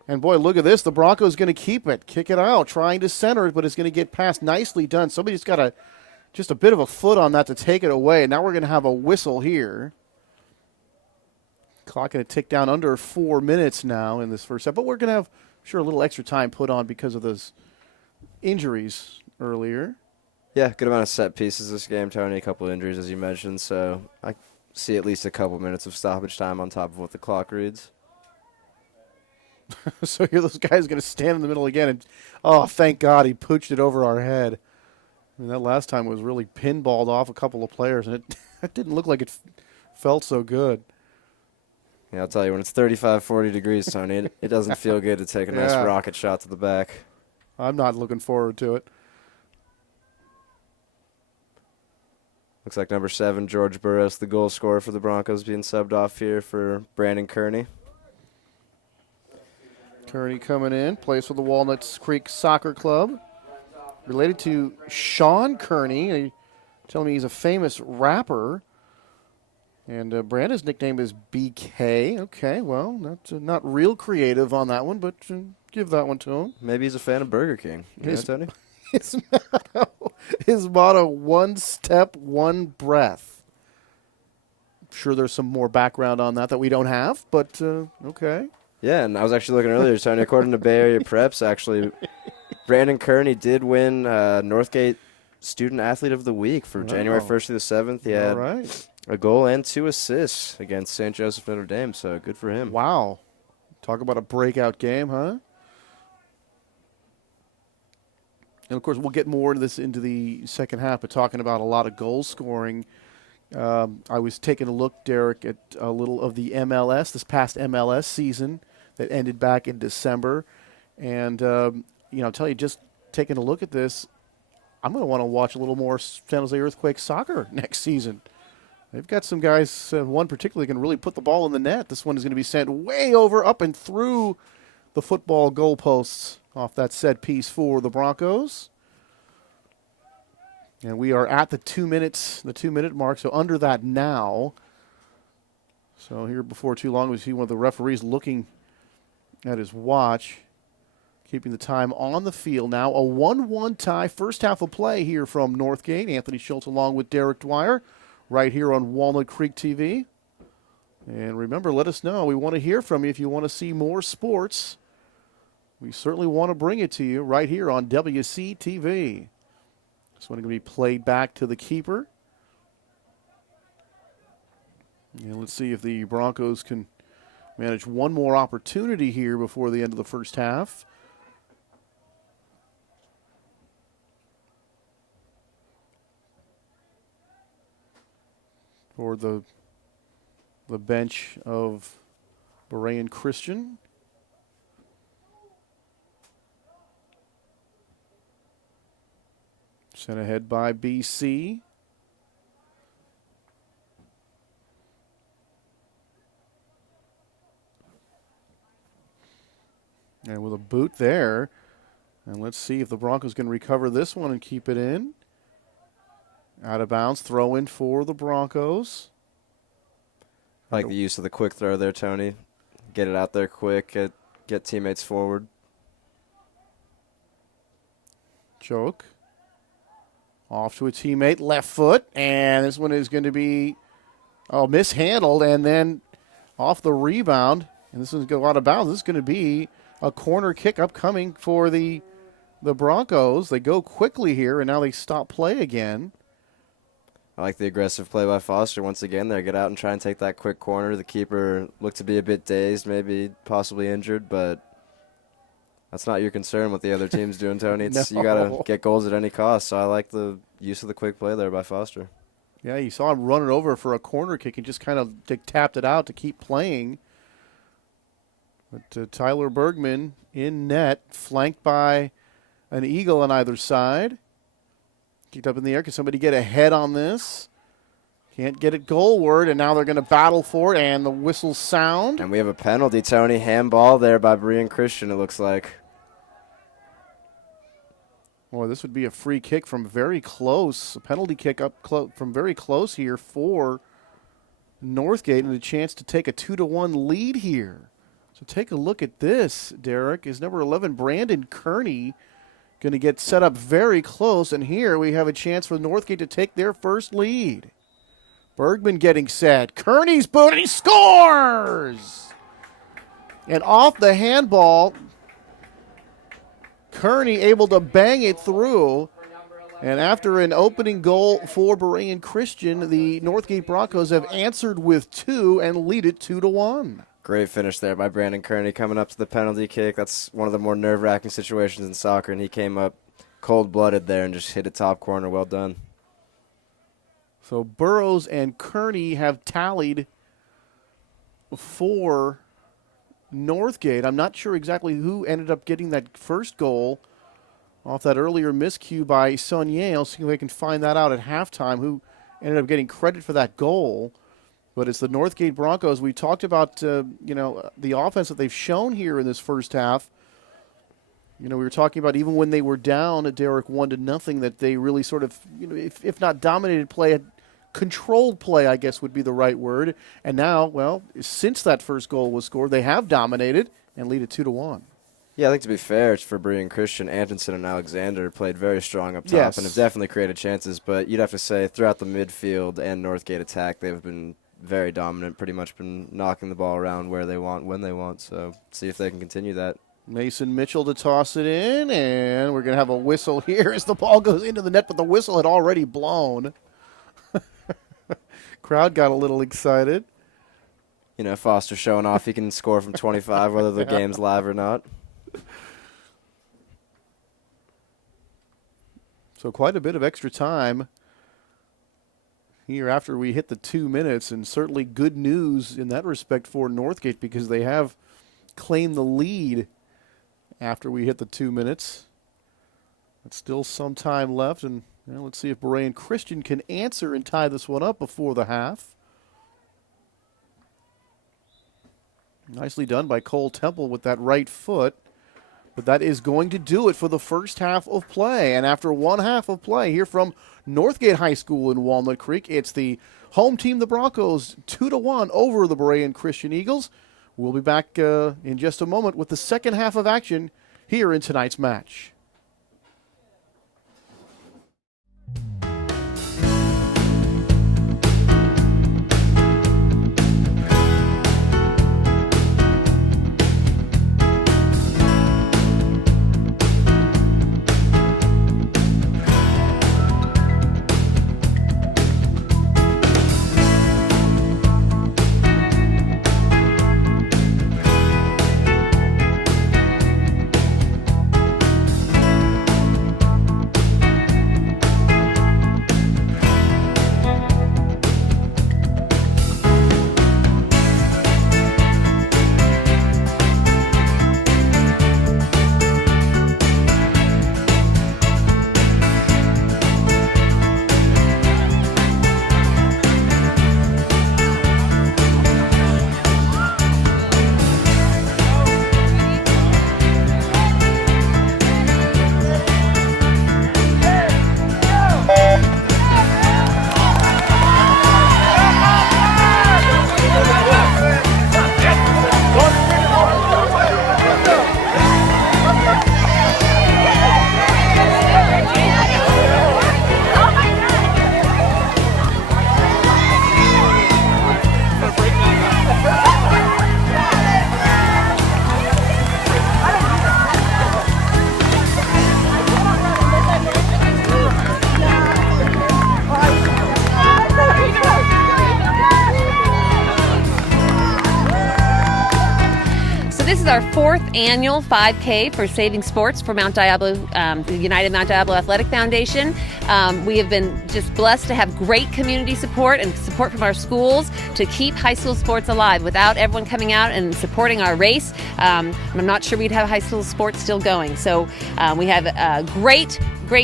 And boy, look at this. The Broncos going to keep it, kick it out, trying to center it, but it's going to get past. Nicely done. Somebody's got just a bit of a foot on that to take it away. And now we're going to have a whistle here. Clock going to tick down under 4 minutes now in this first set, but we're going to have, sure, a little extra time put on because of those injuries earlier. Yeah, good amount of set pieces this game, Tony. A couple injuries, as you mentioned, so I see at least a couple minutes of stoppage time on top of what the clock reads. So here those guys going to stand in the middle again, and oh, thank God he pooched it over our head. I mean, that last time was really pinballed off a couple of players, and it didn't look like it felt so good. Yeah, I'll tell you, when it's 35, 40 degrees, Tony, it doesn't feel good to take a nice rocket shot to the back. I'm not looking forward to it. Looks like number 7, George Burroughs, the goal scorer for the Broncos, being subbed off here for Brandon Kearney. Kearney coming in, plays for the Walnut Creek Soccer Club. Related to Sean Kearney. They telling me he's a famous rapper. And Brandon's nickname is BK. Okay, well, that's not real creative on that one, but give that one to him. Maybe he's a fan of Burger King. Tony? His motto, one step, one breath. I'm sure there's some more background on that we don't have, but okay. Yeah, and I was actually looking earlier, Tony, according to Bay Area Preps, actually, Brandon Kearney did win Northgate Student Athlete of the Week for January 1st through the 7th. He had a goal and 2 assists against St. Joseph Notre Dame, so good for him. Wow. Talk about a breakout game, huh? And, of course, we'll get more into this into the second half, but talking about a lot of goal scoring. I was taking a look, Derek, at a little of the MLS, this past MLS season that ended back in December. And, I'll tell you, just taking a look at this, I'm going to want to watch a little more San Jose Earthquake soccer next season. They've got some guys, one particularly can really put the ball in the net. This one is going to be sent way over, up and through the football goalposts off that set piece for the Broncos. And we are at the 2 minutes, the 2-minute mark, so under that now. So here before too long, we see one of the referees looking at his watch, keeping the time on the field now. A 1-1 tie, first half of play here from Northgate. Anthony Schultz along with Derek Dwyer right here on Walnut Creek TV. And remember, let us know. We want to hear from you if you want to see more sports. We certainly want to bring it to you right here on WCTV. This one going to be played back to the keeper. And let's see if the Broncos can manage one more opportunity here before the end of the first half. For the bench of Berean Christian. Sent ahead by BC. And with a boot there. And let's see if the Broncos can recover this one and keep it in. Out of bounds, throw in for the Broncos. I like the use of the quick throw there, Tony. Get it out there quick, get teammates forward. Choke. Off to a teammate, left foot, and this one is going to be mishandled, and then off the rebound, and this one's going to go out of bounds. This is going to be a corner kick upcoming for the Broncos. They go quickly here, and now they stop play again. I like the aggressive play by Foster once again there. Get out and try and take that quick corner. The keeper looked to be a bit dazed, maybe possibly injured, but that's not your concern what the other team's doing, Tony. It's, No. You got to get goals at any cost, so I like the use of the quick play there by Foster. Yeah, you saw him run it over for a corner kick and just kind of tapped it out to keep playing. But Tyler Bergman in net, flanked by an Eagle on either side. Kicked up in the air. Can somebody get ahead on this? Can't get it goalward, and now they're going to battle for it, and the whistles sound. And we have a penalty, Tony. Handball there by Berean Christian, it looks like. Boy, this would be a free kick from very close. A penalty kick up from very close here for Northgate, and a chance to take a 2-1 lead here. So take a look at this, Derek. Is number 11, Brandon Kearney, going to get set up very close, and here we have a chance for Northgate to take their first lead. Bergman getting set. Kearney's boot, and he scores! And off the handball, Kearney able to bang it through. And after an opening goal for Berean Christian, the Northgate Broncos have answered with 2 and lead it 2-1. Great finish there by Brandon Kearney coming up to the penalty kick. That's one of the more nerve-wracking situations in soccer, and he came up cold-blooded there and just hit it top corner. Well done. So Burroughs and Kearney have tallied for Northgate. I'm not sure exactly who ended up getting that first goal off that earlier miscue by Saunier. I'll see if I can find that out at halftime, who ended up getting credit for that goal. But it's the Northgate Broncos. We talked about, the offense that they've shown here in this first half. We were talking about even when they were down at Derrick 1-0, that they really sort of, if not dominated play, controlled play, I guess would be the right word. And now, well, since that first goal was scored, they have dominated and lead it 2-1. Yeah, I think to be fair, it's for Berean Christian, Antonson and Alexander played very strong up top Yes. and have definitely created chances. But you'd have to say throughout the midfield and Northgate attack, they've been very dominant, pretty much been knocking the ball around where they want, when they want. So see if they can continue that. Mason Mitchell to toss it in, and we're going to have a whistle here as the ball goes into the net, but the whistle had already blown. Crowd got a little excited. Foster showing off he can score from 25, whether the game's live or not. So quite a bit of extra time here after we hit the 2 minutes, and certainly good news in that respect for Northgate because they have claimed the lead after we hit the 2 minutes. But still some time left, and let's see if Berean Christian can answer and tie this one up before the half. Nicely done by Cole Temple with that right foot. But that is going to do it for the first half of play. And after one half of play here from Northgate High School in Walnut Creek, it's the home team, the Broncos, 2-1 over the Berean Christian Eagles. We'll be back in just a moment with the second half of action here in tonight's match. Our fourth annual 5K for Saving Sports for Mount Diablo, the United Mount Diablo Athletic Foundation. We have been just blessed to have great community support and support from our schools to keep high school sports alive. Without everyone coming out and supporting our race, I'm not sure we'd have high school sports still going. So we have a great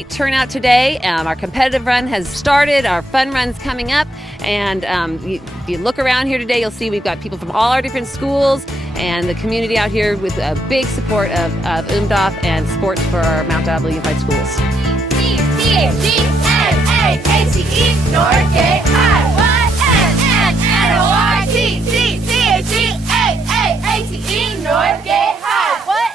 turnout today. Our competitive run has started. Our fun run's coming up. And if you look around here today, you'll see we've got people from all our different schools and the community out here with a big support of UMDOF and sports for our Mount Diablo Unified Schools. C-C-H-G-N-A-H-E, Northgate High. Y-N-N-O-R-T-C-C-H-G-A-A-H-E, Northgate High. What?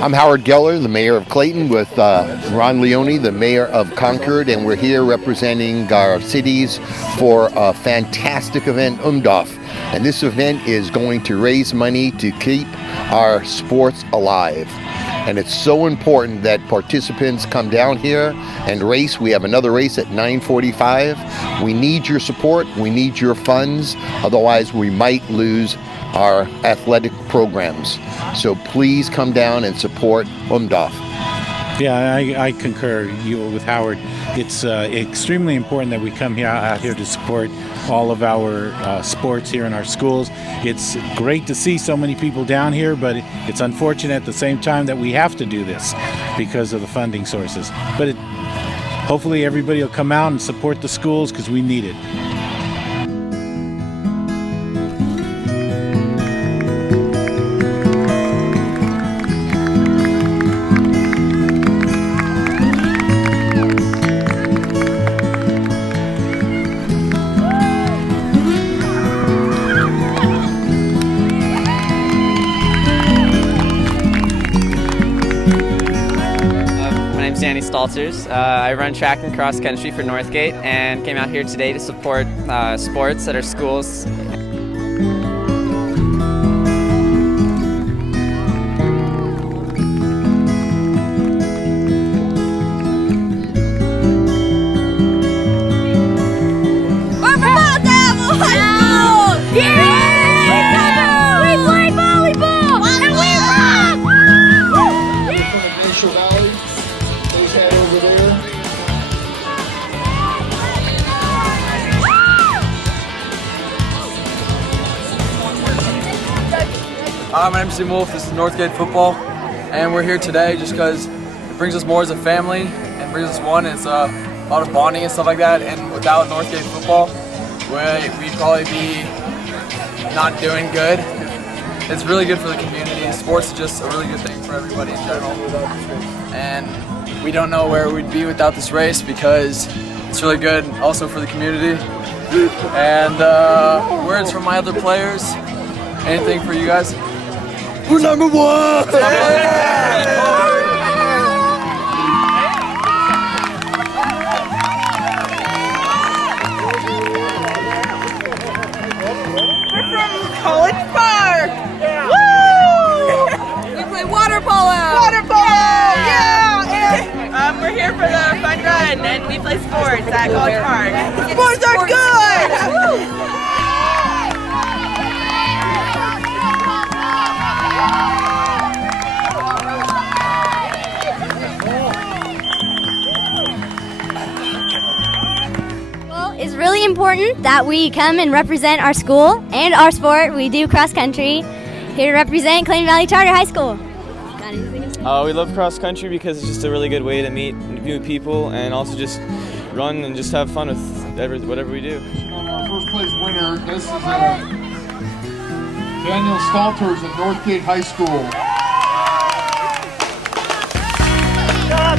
I'm Howard Geller, the mayor of Clayton, with Ron Leone, the mayor of Concord, and we're here representing our cities for a fantastic event, UMDOF. And this event is going to raise money to keep our sports alive. And it's so important that participants come down here and race. We have another race at 9:45. We need your support. We need your funds. Otherwise, we might lose our athletic programs. So please come down and support UMDOF. Yeah, I concur with Howard. It's extremely important that we come out here to support all of our sports here in our schools. It's great to see so many people down here, but it's unfortunate at the same time that we have to do this because of the funding sources. But hopefully everybody will come out and support the schools because we need it. Danny Stalters. I run track and cross country for Northgate and came out here today to support sports at our schools. My name's Jim Wolf, this is Northgate Football, and we're here today just because it brings us more as a family and brings us one. It's a lot of bonding and stuff like that, and without Northgate Football, we'd probably be not doing good. It's really good for the community. Sports is just a really good thing for everybody in general. And we don't know where we'd be without this race because it's really good also for the community. And words from my other players, anything for you guys? We're number one! We're from College Park! Yeah. Woo! We play water polo! Water polo! Yeah! We're here for the fun run and we play sports at College Park. Sports are good! It's really important that we come and represent our school and our sport. We do cross country here to represent Clayton Valley Charter High School. We love cross country because it's just a really good way to meet new people and also just run and just have fun with whatever we do. Our first place winner, this is Daniel Stalters at Northgate High School. Stop.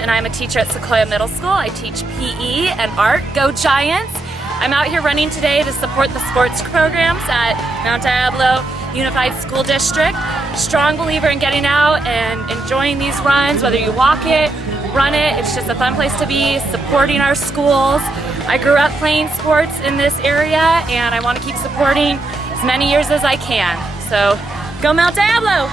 And I'm a teacher at Sequoia Middle School. I teach PE and art. Go Giants! I'm out here running today to support the sports programs at Mount Diablo Unified School District. Strong believer in getting out and enjoying these runs, whether you walk it, run it. It's just a fun place to be, supporting our schools. I grew up playing sports in this area and I want to keep supporting as many years as I can. So, go Mount Diablo!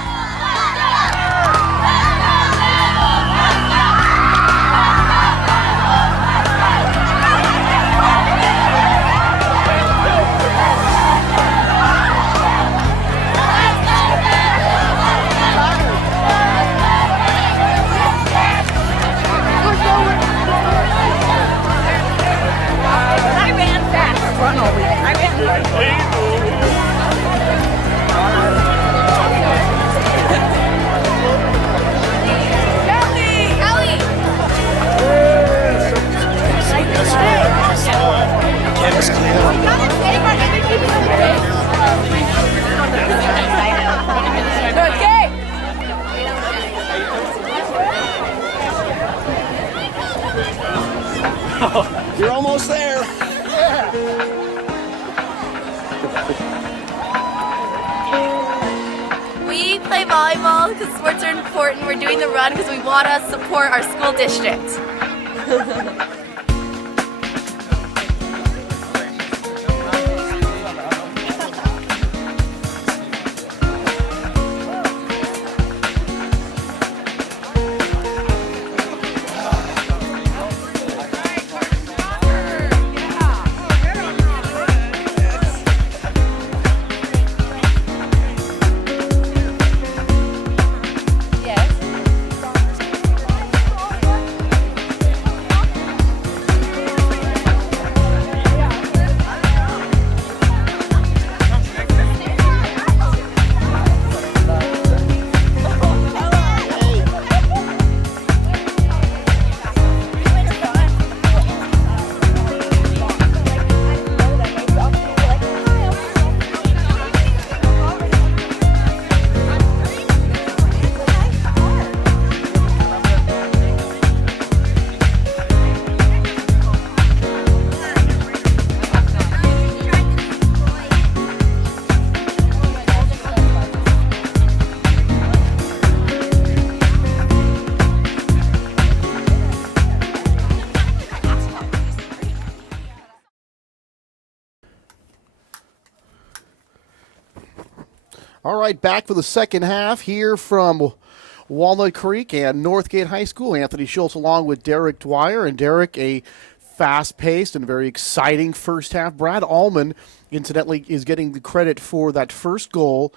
Okay. You're almost there. We play volleyball because sports are important. We're doing the run because we want to support our school district. All right, back for the second half here from Walnut Creek and Northgate High School. Anthony Schultz along with Derek Dwyer. And Derek, a fast-paced and very exciting first half. Brad Allman, incidentally, is getting the credit for that first goal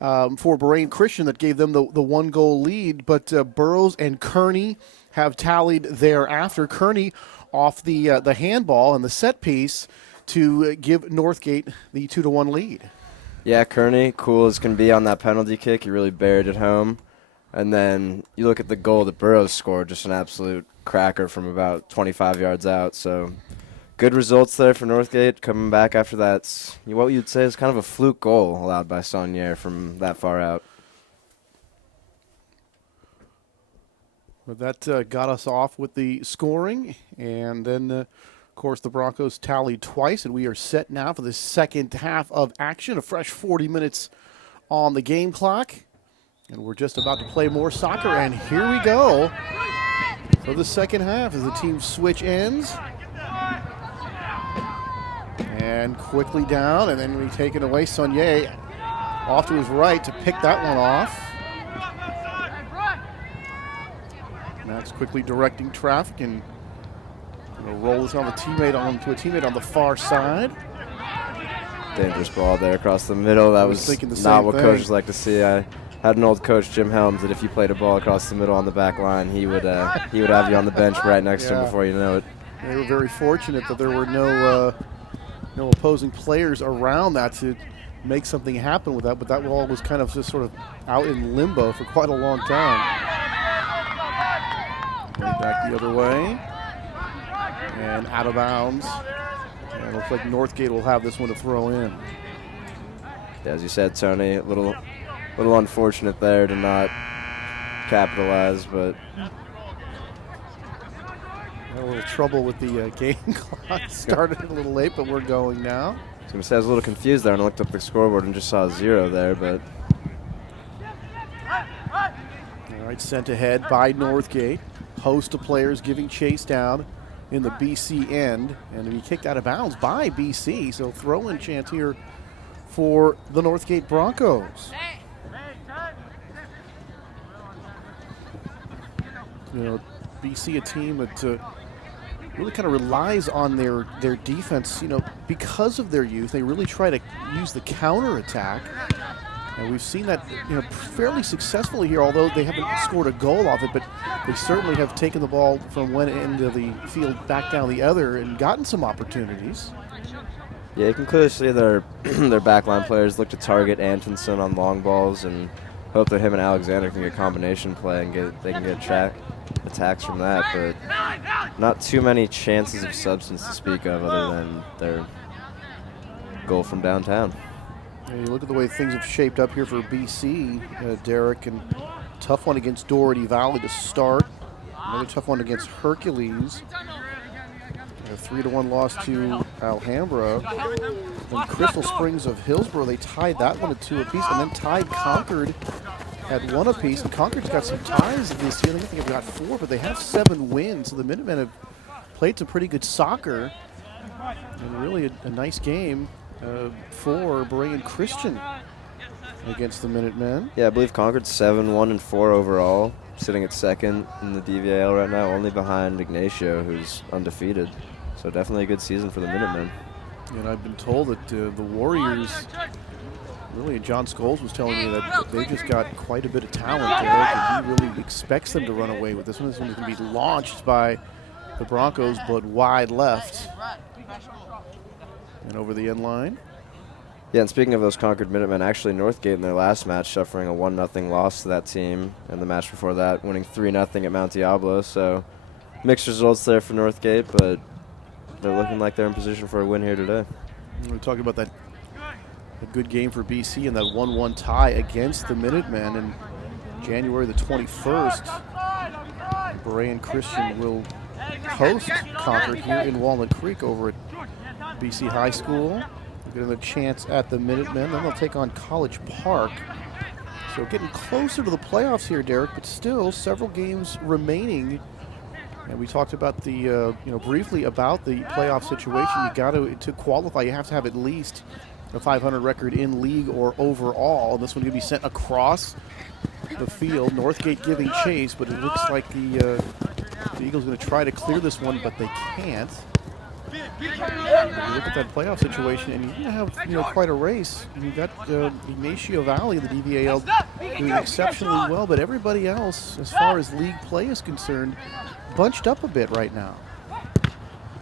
for Berean Christian that gave them the one-goal lead. But Burrows and Kearney have tallied thereafter. Kearney off the handball and the set piece to give Northgate the 2-1 lead. Yeah, Kearney, cool as can be on that penalty kick. He really buried it home. And then you look at the goal that Burrows scored, just an absolute cracker from about 25 yards out. So good results there for Northgate coming back after that. What you'd say is kind of a fluke goal allowed by Saunier from that far out. Well, that got us off with the scoring. And then, of course, the Broncos tallied twice, and we are set now for the second half of action. A fresh 40 minutes on the game clock. And we're just about to play more soccer, and here we go for the second half as the teams switch ends. And quickly down, and then we take it away. Saunier off to his right to pick that one off. Max quickly directing traffic and going to roll this on a teammate on the far side. Dangerous ball there across the middle. That was not what coaches like to see. I had an old coach, Jim Helms, that if you played a ball across the middle on the back line, he would have you on the bench right next to him before you know it. They were very fortunate that there were no opposing players around that to make something happen with that, but that ball was kind of just sort of out in limbo for quite a long time. Way back the other way. And out of bounds. And it looks like Northgate will have this one to throw in. Yeah, as you said, Tony, a little unfortunate there to not capitalize, but a little trouble with the game clock. Started a little late, but we're going now. I was going to say I was a little confused there and I looked up the scoreboard and just saw a 0 there, but. All right, sent ahead by Northgate. Host of players giving chase down in the BC end, and he kicked out of bounds by BC, so throw-in chance here for the Northgate Broncos. You know, BC, a team that really kind of relies on their defense. You know, because of their youth, they really try to use the counterattack, and we've seen that, you know, fairly successfully here. Although they haven't scored a goal off it, but they certainly have taken the ball from one end of the field back down the other and gotten some opportunities. Yeah, you can clearly see their backline players look to target Antonson on long balls and hope that him and Alexander can get combination play and they can get attacks from that, but not too many chances of substance to speak of other than their goal from downtown. Yeah, you look at the way things have shaped up here for BC, Derek, and tough one against Doherty Valley to start. Another tough one against Hercules. A 3-1 loss to Alhambra. And Crystal Springs of Hillsborough, they tied that one at 2 apiece, and then tied Concord at 1 apiece. And Concord's got some ties this year. I think they've got 4, but they have 7 wins. So the Minutemen have played some pretty good soccer. And really a nice game for Berean Christian against the Minutemen. Yeah, I believe Concord's 7-1-4 overall, sitting at second in the DVAL right now, only behind Ignacio, who's undefeated. So definitely a good season for the Minutemen. And I've been told that the Warriors, really, John Scholes was telling me that they just got quite a bit of talent there, and he really expects them to run away with this one. This one is going to be launched by the Broncos, but wide left and over the end line. Yeah, and speaking of those Concord Minutemen, actually Northgate in their last match suffering a 1-0 loss to that team, and the match before that winning 3-0 at Mount Diablo. So mixed results there for Northgate, but they're looking like they're in position for a win here today. We're talking about that a good game for BC and that 1-1 tie against the Minutemen. And January the 21st, Berean Christian will host Concord here in Walnut Creek over at BC High School. Getting a chance at the Minutemen. Then they'll take on College Park. So getting closer to the playoffs here, Derek, but still several games remaining. And we talked about the, briefly about the playoff situation. You got to qualify, you have to have at least a 500 record in league or overall. This one going to be sent across the field. Northgate giving chase, but it looks like the Eagles going to try to clear this one, but they can't. You look at that playoff situation, and you're going to have quite a race. You've got Ignacio Valley, the DVAL, doing exceptionally well, but everybody else, as far as league play is concerned, bunched up a bit right now.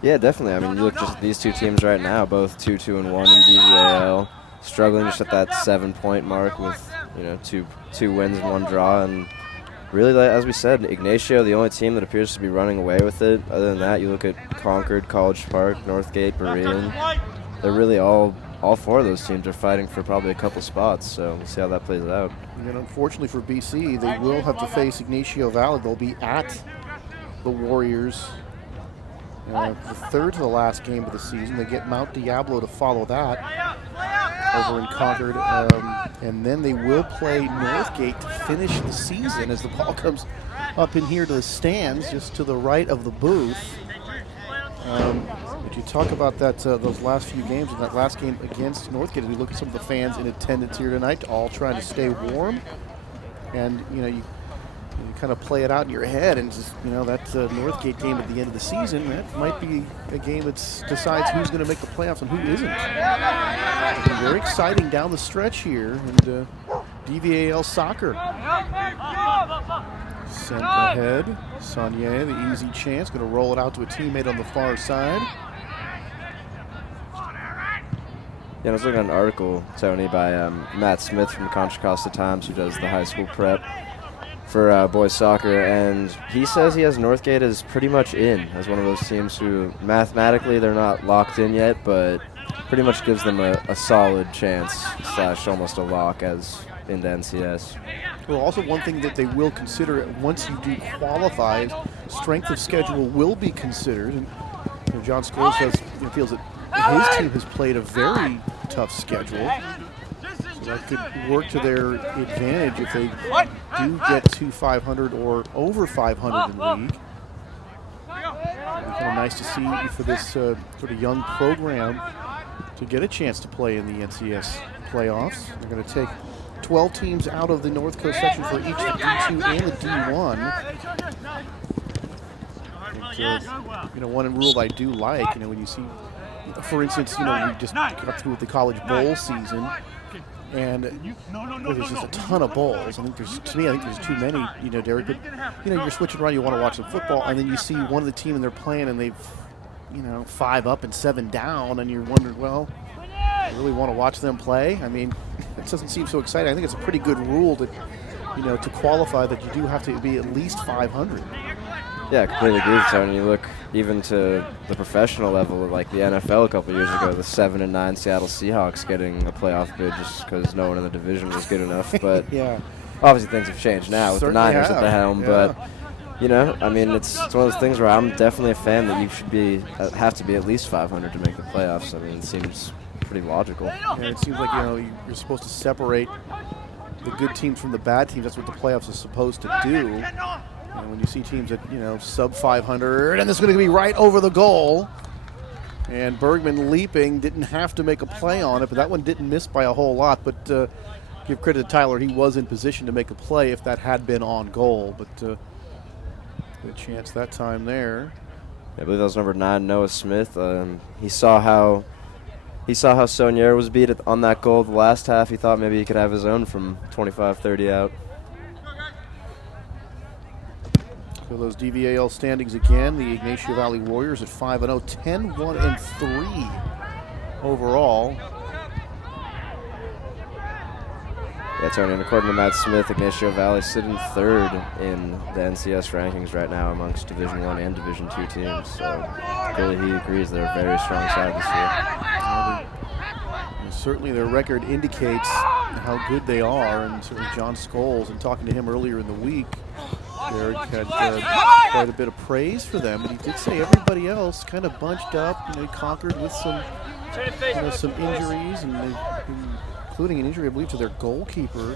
Yeah, definitely. I mean, you look just at these two teams right now, both 2-2-1 in DVAL, struggling just at that 7-point mark with two wins and 1 draw, and really, as we said, Ignacio, the only team that appears to be running away with it. Other than that, you look at Concord, College Park, Northgate, Berean. They're really all 4 of those teams are fighting for probably a couple spots, so we'll see how that plays out. And unfortunately for BC, they will have to face Ignacio Valley. They'll be at the Warriors the third to the last game of the season. They get Mount Diablo to follow that over in Concord, and then they will play Northgate to finish the season as the ball comes up in here to the stands just to the right of the booth. But you talk about that those last few games, and that last game against Northgate, we look at some of the fans in attendance here tonight, all trying to stay warm, and you kind of play it out in your head, and just that Northgate game at the end of the season, that might be a game that decides who's going to make the playoffs and who isn't. It's been very exciting down the stretch here, and DVAL soccer sent ahead. Saunier, the easy chance, going to roll it out to a teammate on the far side. Yeah, I was looking at an article, Tony, by Matt Smith from the Contra Costa Times, who does the high school prep for boys soccer, and he says he has Northgate as pretty much in, as one of those teams who mathematically they're not locked in yet, but pretty much gives them a solid chance / almost a lock as into NCS. Well, also one thing that they will consider once you do qualify, strength of schedule will be considered, and John Scholes feels that his team has played a very tough schedule. That could work to their advantage if they do get to 500 or over 500 in league. It'd be kind of nice to see for this sort of young program to get a chance to play in the NCS playoffs. They're going to take 12 teams out of the North Coast section for each the D2 and the D1. And, one rule I do like, when you see, for instance, we just got through with the college bowl season, and there's just a ton of bowls. I think there's too many, Derek. But you're switching around. You want to watch some football, and then you see one of the team and they're playing, and they've, 5 up and 7 down, and you're wondering, well, I really want to watch them play. I mean, it doesn't seem so exciting. I think it's a pretty good rule to, to qualify that you do have to be at least 500. Yeah, I completely agree with Tony. You look even to the professional level, like the NFL a couple years ago, the 7-9 Seattle Seahawks getting a playoff bid just because no one in the division was good enough. But yeah, obviously things have changed now with the Niners at the helm. Yeah. But you know, I mean, it's one of those things where I'm definitely a fan that you should have to be at least 500 to make the playoffs. I mean, it seems pretty logical. Yeah, it seems like, you're supposed to separate the good teams from the bad teams. That's what the playoffs is supposed to do. And when you see teams at, sub 500, and this is going to be right over the goal. And Bergman leaping, didn't have to make a play on it, but that one didn't miss by a whole lot. But give credit to Tyler, he was in position to make a play if that had been on goal. But good chance that time there. I believe that was number 9, Noah Smith. He saw how Saunier was beat on that goal the last half. He thought maybe he could have his own from 25-30 out. So those DVAL standings again, the Ignacio Valley Warriors at 5-0, 10-1-3 overall. Yeah, Tony, and according to Matt Smith, Ignacio Valley sitting 3rd in the NCS rankings right now amongst Division I and Division II teams. So clearly he agrees they're a very strong side this year. Certainly their record indicates how good they are, and certainly John Scholes, and talking to him earlier in the week, Derek had quite a bit of praise for them, but he did say everybody else kind of bunched up. He conquered with some injuries, and including an injury, I believe, to their goalkeeper.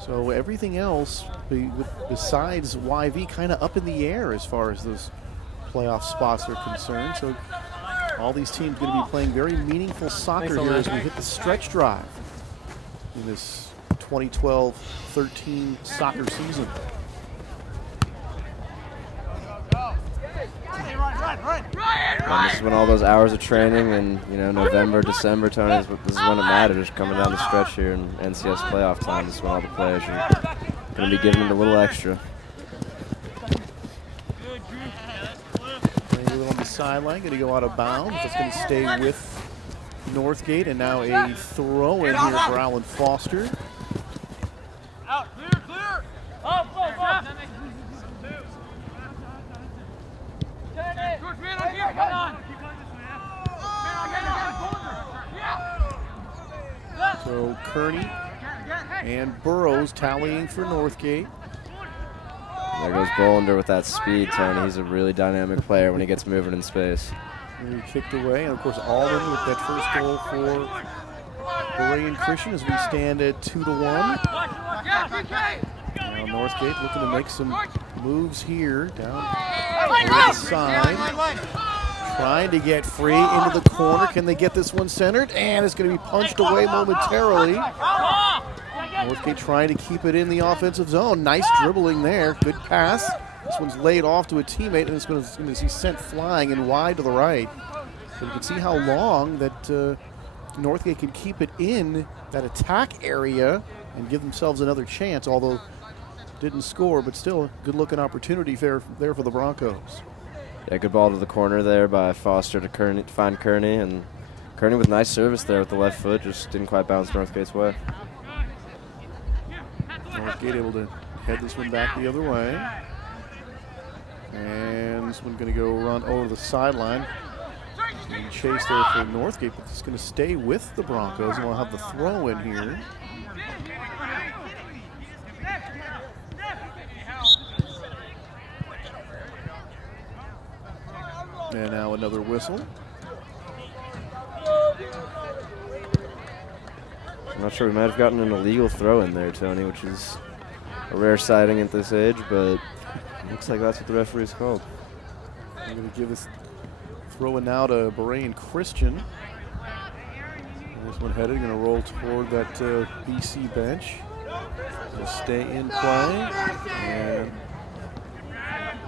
So everything else besides YV kind of up in the air as far as those playoff spots are concerned. So all these teams going to be playing very meaningful soccer here as we hit the stretch drive in this 2012-13 soccer season. And this is when all those hours of training in November, December, Tony, this is when it matters. Coming down the stretch here in NCS playoff time, this is when all the players are going to be giving it a little extra. On the sideline, going to go out of bounds. It's going to stay with Northgate, and now a throw in here for Alan Foster. Out, clear! Up, up! So Kearney and Burrows tallying for Northgate. There goes Bolander with that speed, Tony. He's a really dynamic player when he gets moving in space. And he kicked away, and of course Alden with that first goal for Berean Christian as we stand at 2-1. Now Northgate looking to make some moves here down the side. Trying to get free into the corner. Can they get this one centered? And it's going to be punched away momentarily. Northgate trying to keep it in the offensive zone. Nice dribbling there. Good pass. This one's laid off to a teammate, and it's going to be sent flying and wide to the right. So you can see how long that Northgate can keep it in that attack area and give themselves another chance, although didn't score, but still a good-looking opportunity there for the Broncos. Yeah, good ball to the corner there by Foster to find Kearney, and Kearney with nice service there with the left foot, just didn't quite bounce Northgate's way. Northgate able to head this one back the other way. And this one going to go run over the sideline. And chase there for Northgate, but it's going to stay with the Broncos, and we'll have the throw in here. And now another whistle. I'm not sure, we might have gotten an illegal throw in there, Tony, which is a rare sighting at this age, but it looks like that's what the referee's called. I'm going to give this throw in now to Berean Christian. And this one headed, going to roll toward that BC bench. Will stay in play. And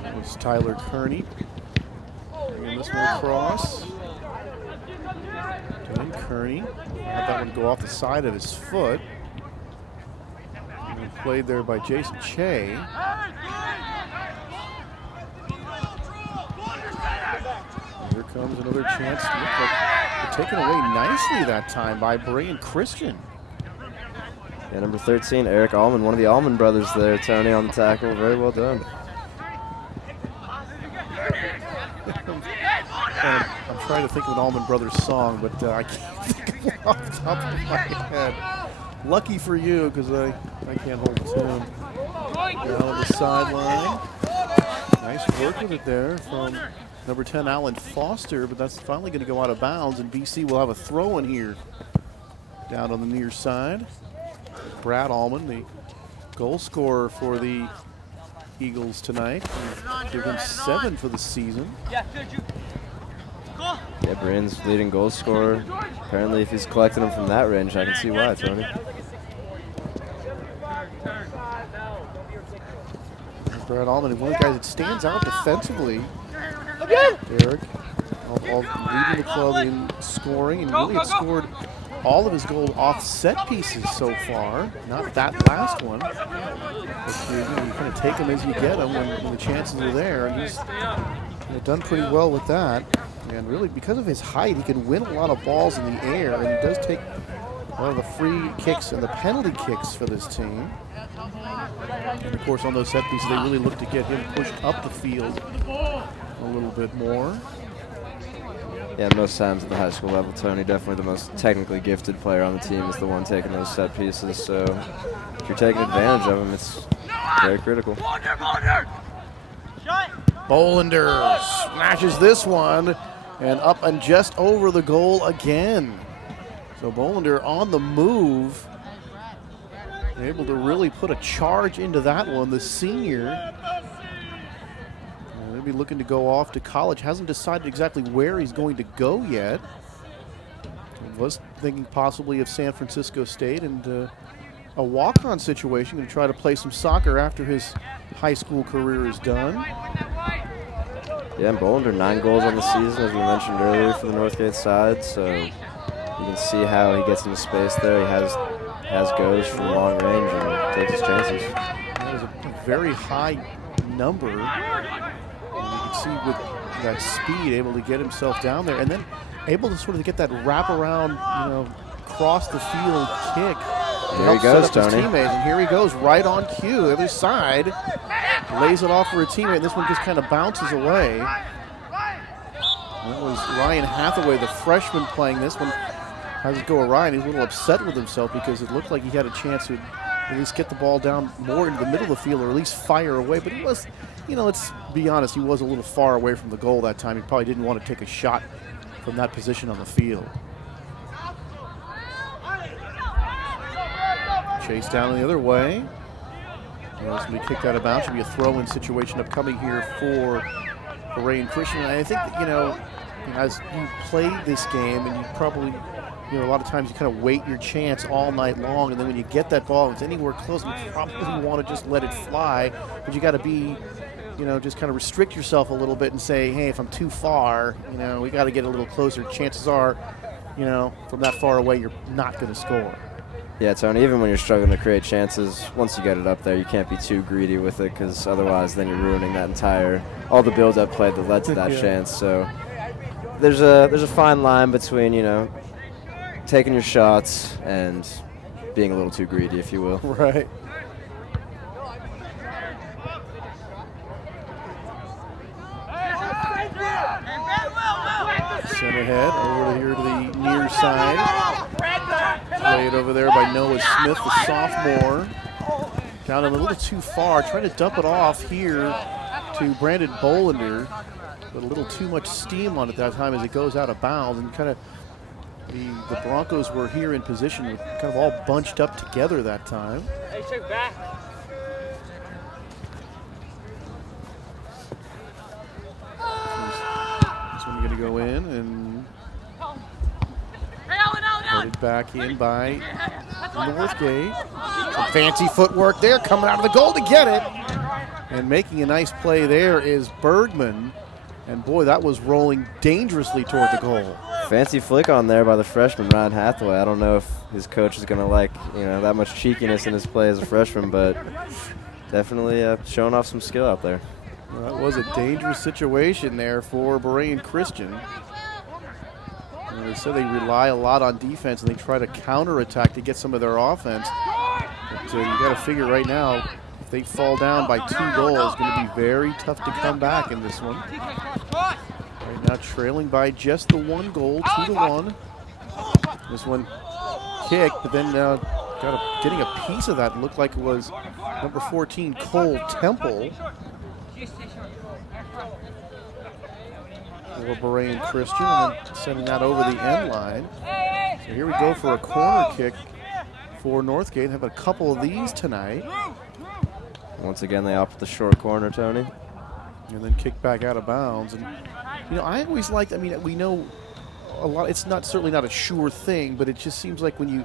that was Tyler Kearney. Bringing this one across. And Kearney. Let that one go off the side of his foot. And played there by Jason Che. Here comes another chance. Looked like they're taken away nicely that time by Berean Christian. Yeah, number 13, Eric Allman, one of the Allman brothers there, Tony, on the tackle. Very well done. I'm trying to think of an Allman Brothers song, but I can't think of one off the top of my head. Lucky for you, because I can't hold the tune. Down on the sideline. Nice work with it there from number 10, Alan Foster, but that's finally going to go out of bounds, and BC will have a throw in here down on the near side. Brad Allman, the goal scorer for the Eagles tonight. Give him 7 for the season. Yeah, Berean's leading goal scorer. Apparently, if he's collecting them from that range, I can see why, Tony. Brad Allman, one of the guys that stands out defensively. Derek, all leading the club in scoring, and really had scored all of his goals off set pieces so far. Not that last one. But you kind of take them as you get them when the chances are there, and he's done pretty well with that. And really, because of his height, he can win a lot of balls in the air, and he does take a lot of the free kicks and the penalty kicks for this team. And of course, on those set pieces, they really look to get him pushed up the field a little bit more. Yeah, most times at the high school level, Tony, definitely the most technically gifted player on the team is the one taking those set pieces. So if you're taking advantage of him, it's very critical. Bolander smashes this one and up and just over the goal again. So Bolander on the move, able to really put a charge into that one. The senior maybe looking to go off to college. Hasn't decided exactly where he's going to go yet. He was thinking possibly of San Francisco State and a walk-on situation, going to try to play some soccer after his high school career is done. Yeah, and Bolander 9 goals on the season, as we mentioned earlier, for the Northgate side. So you can see how he gets into space there. He has goes from long range and takes his chances. That is a very high number. And you can see with that speed, able to get himself down there, and then able to sort of get that wraparound, cross the field kick. There he goes, Tony. Teammates, and here he goes, right on cue, other side, lays it off for a teammate. This one just kind of bounces away. That was Ryan Hathaway, the freshman, playing this one. Has it go awry, and he's a little upset with himself because it looked like he had a chance to at least get the ball down more into the middle of the field, or at least fire away. But he was, let's be honest, he was a little far away from the goal that time. He probably didn't want to take a shot from that position on the field. Chase down the other way. It's going to be kicked out of bounds. Should be a throw-in situation upcoming here for Berean Christian. And I think that, as you play this game, and you probably, a lot of times you kind of wait your chance all night long, and then when you get that ball, it's anywhere close, you probably want to just let it fly. But you got to be, just kind of restrict yourself a little bit and say, hey, if I'm too far, we got to get a little closer. Chances are, from that far away, you're not going to score. Yeah, Tony, even when you're struggling to create chances, once you get it up there, you can't be too greedy with it, because otherwise then you're ruining all the build-up play that led to that chance. So there's a fine line between, taking your shots and being a little too greedy, if you will. Right. Center head over here to the near side. Played over there by Noah Smith, the sophomore. Down a little too far, trying to dump it off here to Brandon Bolander, but a little too much steam on it that time as it goes out of bounds. And kind of the Broncos were here in position, kind of all bunched up together that time. Hey, check back. This one going to go in and headed back in by Northgate. Some fancy footwork there, coming out of the goal to get it. And making a nice play there is Bergman. And boy, that was rolling dangerously toward the goal. Fancy flick on there by the freshman, Ryan Hathaway. I don't know if his coach is going to like, that much cheekiness in his play as a freshman, but definitely showing off some skill out there. Well, that was a dangerous situation there for Berean Christian. They said they rely a lot on defense and they try to counterattack to get some of their offense. But you got to figure right now, if they fall down by 2 goals, it's going to be very tough to come back in this one. Right now trailing by just the 1 goal, 2-1. This one kicked, but then getting a piece of that looked like it was number 14, Cole Temple. for Berean Christian, and then sending that over the end line. So here we go for a corner kick for Northgate. Have a couple of these tonight. Once again, they opt the short corner, Tony. And then kick back out of bounds. And, you know, I always liked, I mean, we know a lot, it's not certainly not a sure thing, but it just seems like when you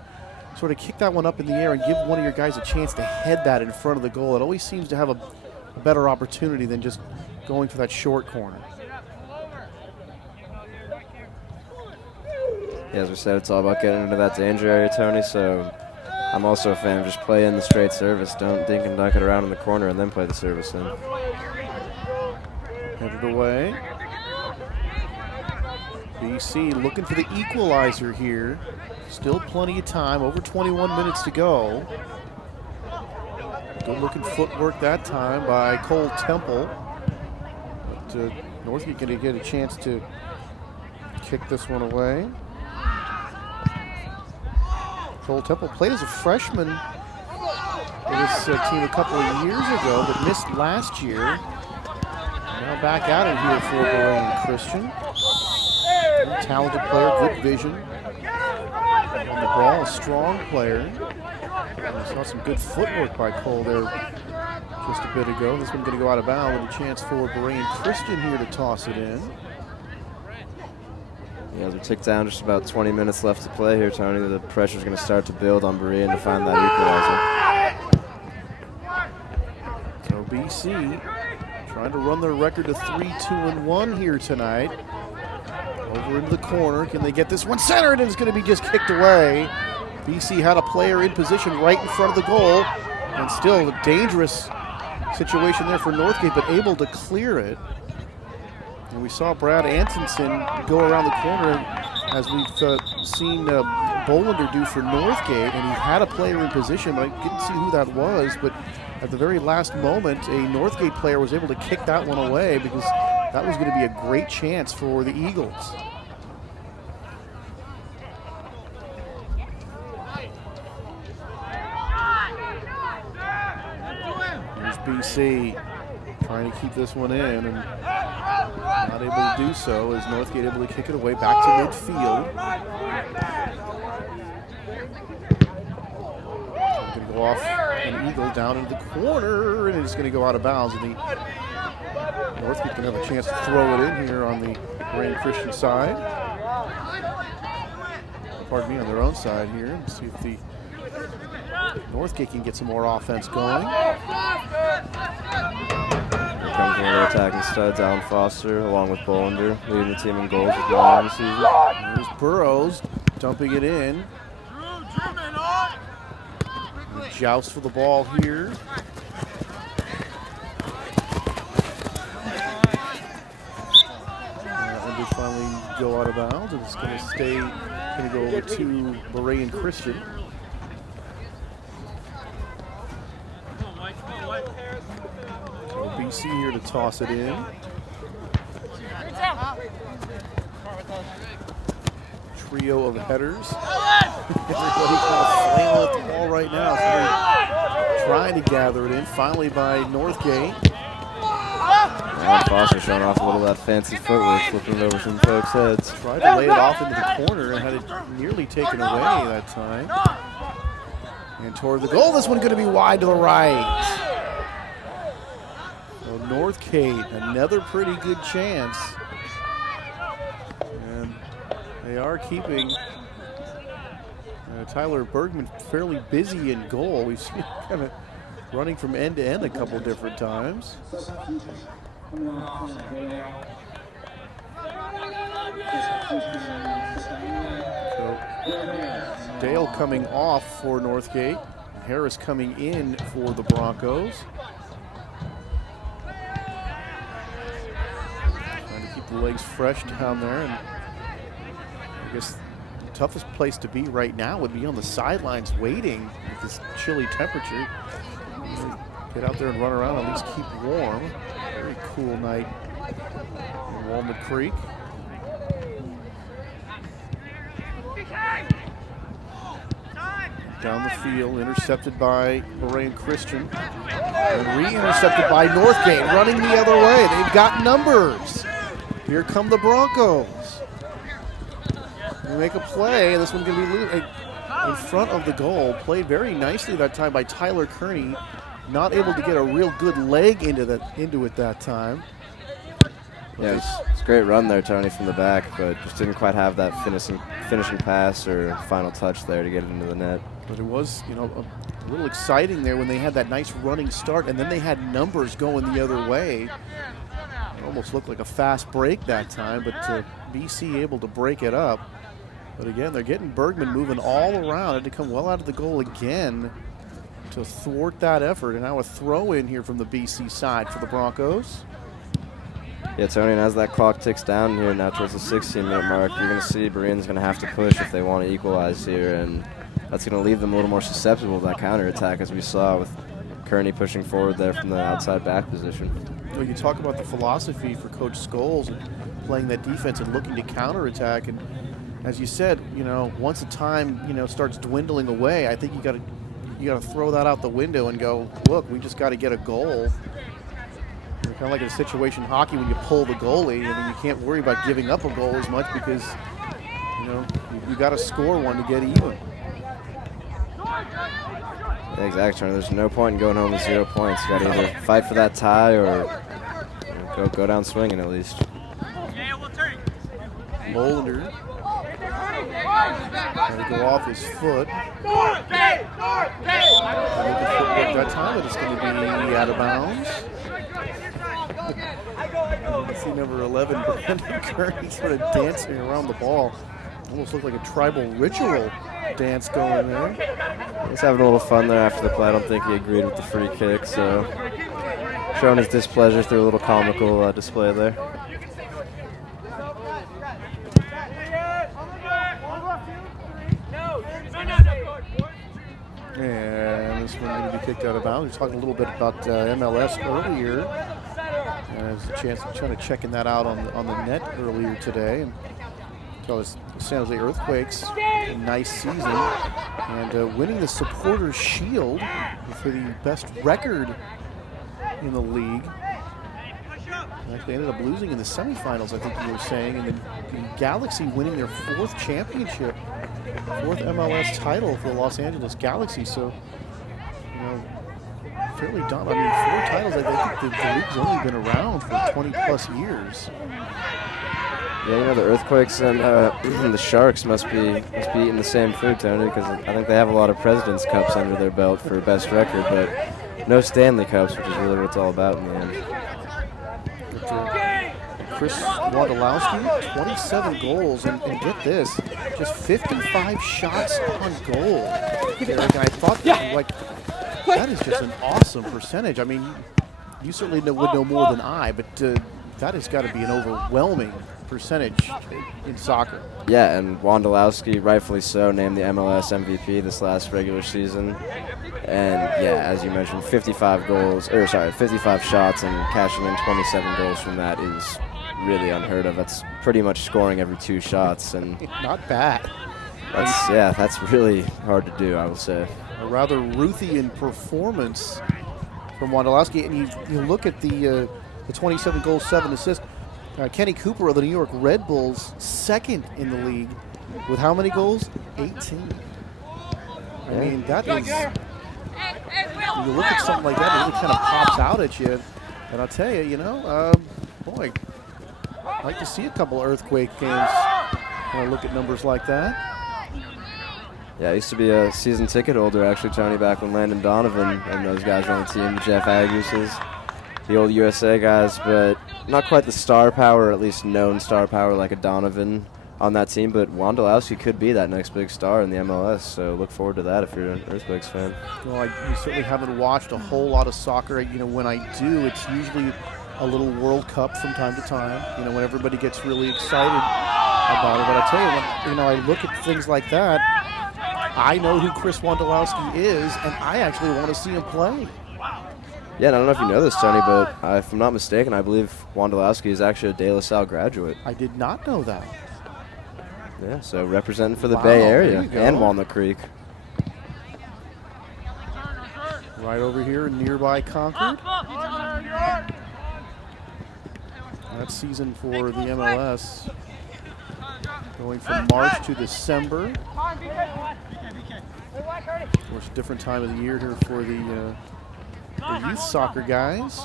sort of kick that one up in the air and give one of your guys a chance to head that in front of the goal, it always seems to have a better opportunity than just going for that short corner. Yeah, as we said, it's all about getting into that danger area, Tony, so I'm also a fan of just play in the straight service. Don't dink and dunk it around in the corner and then play the service in. Headed away. BC looking for the equalizer here. Still plenty of time, over 21 minutes to go. Good looking footwork that time by Cole Temple. But Northgate going to get a chance to kick this one away. Cole Temple played as a freshman for this team a couple of years ago, but missed last year. Now back at it here for Berean Christian. Talented player, good vision. On the ball, a strong player. We saw some good footwork by Cole there just a bit ago. This one's going to go out of bounds with a chance for Berean Christian here to toss it in. Yeah, as we tick down, just about 20 minutes left to play here, Tony. The pressure's going to start to build on Berean to find that equalizer. So BC trying to run their record to 3-2-1 here tonight. Over into the corner. Can they get this one centered? And it's going to be just kicked away. BC had a player in position right in front of the goal. And still a dangerous situation there for Northgate, but able to clear it. And we saw Brad Antonsen go around the corner, as we've seen Bolander do for Northgate, and he had a player in position, but I didn't see who that was. But at the very last moment, a Northgate player was able to kick that one away because that was going to be a great chance for the Eagles. Here's BC trying to keep this one in and not able to do so, as Northgate able to kick it away back to midfield. Going to go off an Eagle down into the corner, and it's going to go out of bounds. And Northgate can have a chance to throw it in here on the Berean Christian side. Pardon me, on their own side here, and see if the Northgate can get some more offense going. Here comes one of the attacking studs, Alan Foster, along with Bolander, leading the team in goals with 9 on the season. Here's Burrows dumping it in. Joust for the ball here. And they finally go out of bounds, and it's going to go over to Berean Christian. So BC here to toss it in. Trio of headers. Everybody kind of flailing at the ball right now. So trying to gather it in. Finally by Northgate. Alan Foster showing off a little of that fancy footwork, flipping it over some folks' heads. Tried to lay it off into the corner and had it nearly taken away that time. And toward the goal. This one going to be wide to the right. So Northgate, another pretty good chance. And they are keeping Tyler Bergman fairly busy in goal. We've seen him kind of running from end to end a couple different times. So Dale coming off for Northgate. Harris coming in for the Broncos. Trying to keep the legs fresh down there. And I guess the toughest place to be right now would be on the sidelines waiting with this chilly temperature. Get out there and run around, at least keep warm. Very cool night in Walnut Creek. Down the field, intercepted by Berean Christian. And re-intercepted by Northgate, running the other way. They've got numbers. Here come the Broncos. They make a play. This one's going to be in front of the goal. Played very nicely that time by Tyler Kearney. Not able to get a real good leg into it that time. Yeah, it's a great run there, Tony, from the back, but just didn't quite have that finishing pass or final touch there to get it into the net. But it was, a little exciting there when they had that nice running start, and then they had numbers going the other way. It almost looked like a fast break that time, but BC able to break it up. But again, they're getting Bergman moving all around. Had to come well out of the goal again to thwart that effort. And now a throw in here from the BC side for the Broncos. Yeah, Tony, and as that clock ticks down here now towards the 16-minute mark, you're going to see Berean's going to have to push if they want to equalize here, and that's going to leave them a little more susceptible to that counterattack, as we saw with Kearney pushing forward there from the outside back position. Well, you talk about the philosophy for Coach Scholes and playing that defense and looking to counterattack, and as you said, once the time starts dwindling away, I think you got to throw that out the window and go, look, we just got to get a goal. Kind of like in situation hockey when you pull the goalie. I mean, you can't worry about giving up a goal as much because, you got to score one to get even. Yeah, exactly. There's no point in going home with 0 points. You got to either fight for that tie or go down swinging at least. Bolander trying to go off his foot. That time, but it's going to be out of bounds. You see number 11, Brandon Kearney, sort of dancing around the ball. Almost looked like a tribal ritual dance going there. He's having a little fun there after the play. I don't think he agreed with the free kick, so showing his displeasure through a little comical display there. And this one's going to be kicked out of bounds. We were talking a little bit about MLS earlier. There's a chance of trying to checking that out on the net earlier today. And so it's San Jose Earthquakes, a nice season, and winning the Supporters Shield for the best record in the league. They ended up losing in the semifinals, I think you were saying, and the Galaxy winning their fourth championship, fourth MLS title for the Los Angeles Galaxy. So, fairly dominant. I mean, 4 titles. I think the league's only been around for 20 plus years. Yeah, the Earthquakes and the Sharks must be eating the same food, Tony, because I think they have a lot of President's Cups under their belt for best record, but no Stanley Cups, which is really what it's all about in the end. Chris Wondolowski, 27 goals, and get this, just 55 shots on goal. Derek, I thought that is just an awesome percentage. I mean, you certainly would know more than I, but that has got to be an overwhelming percentage in soccer. Yeah, and Wondolowski, rightfully so, named the MLS MVP this last regular season. And yeah, as you mentioned, 55 shots and cashing in 27 goals from that is really unheard of. That's pretty much scoring every 2 shots, and not bad. That's really hard to do, I will say. A rather Ruthian performance from Wondolowski, and you look at the 27 goals, 7 assists. Kenny Cooper of the New York Red Bulls, second in the league with how many goals? 18. I mean, that is. You look at something like that, it really kind of pops out at you. And I'll tell you, boy, I'd like to see a couple Earthquake games. Look at numbers like that. Yeah, I used to be a season ticket holder, actually, Tony, back when Landon Donovan and those guys were on the team, Jeff Aguses, the old USA guys, but not quite the star power, or at least known star power like a Donovan on that team, but Wondolowski could be that next big star in the MLS, so look forward to that if you're an Earthquakes fan. Well, I certainly haven't watched a whole lot of soccer. When I do, it's usually a little World Cup from time to time, when everybody gets really excited about it. But I tell you, when I look at things like that, I know who Chris Wondolowski is, and I actually want to see him play. Yeah, and I don't know if you know this, Tony, but if I'm not mistaken, I believe Wondolowski is actually a De La Salle graduate. I did not know that. Yeah, so representing for the Bay Area and Walnut Creek. Right over here in nearby Concord. That season for the MLS going from March to December. Of course, different time of the year here for the youth soccer guys.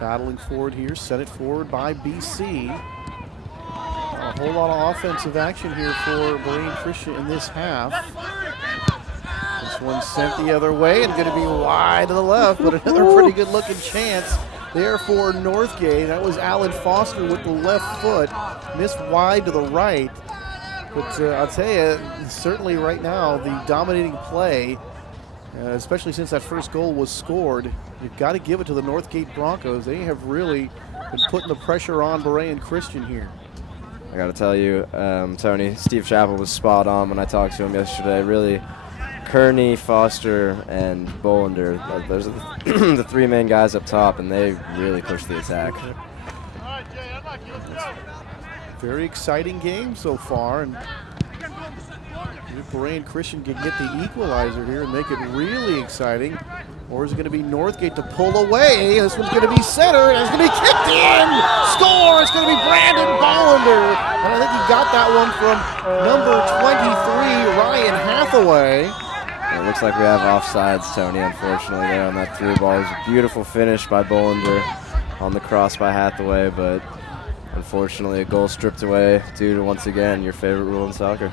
Battling forward here, set it forward by BC. A whole lot of offensive action here for Berean Christian in this half. This one sent the other way and going to be wide to the left, but another pretty good looking chance there for Northgate. That was Alan Foster with the left foot, missed wide to the right. But I'll tell you, certainly right now, the dominating play, especially since that first goal was scored, you've got to give it to the Northgate Broncos. They have really been putting the pressure on Berean Christian here. I got to tell you, Tony, Steve Chappell was spot on when I talked to him yesterday. Really, Kearney, Foster, and Bolander, those are the three main guys up top, and they really pushed the attack. Very exciting game so far, and if Berean Christian can get the equalizer here and make it really exciting, or is it going to be Northgate to pull away? This one's going to be center, and it's going to be kicked in! Score! It's going to be Brandon Bolander, and I think he got that one from number 23, Ryan Hathaway. It looks like we have offsides, Tony, unfortunately, there on that through ball. It was a beautiful finish by Bolander on the cross by Hathaway, but unfortunately a goal stripped away due to, once again, your favorite rule in soccer.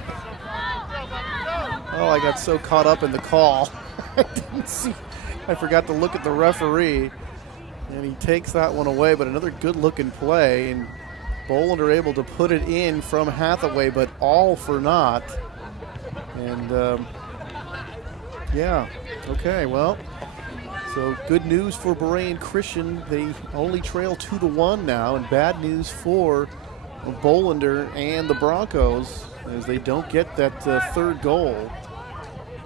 Oh, I got so caught up in the call. I didn't see. I forgot to look at the referee, and he takes that one away, but another good-looking play, and Bolander able to put it in from Hathaway, but all for naught. And, yeah, okay, well, so good news for Berean Christian. They only trail 2-1 now, and bad news for Bolander and the Broncos as they don't get that third goal.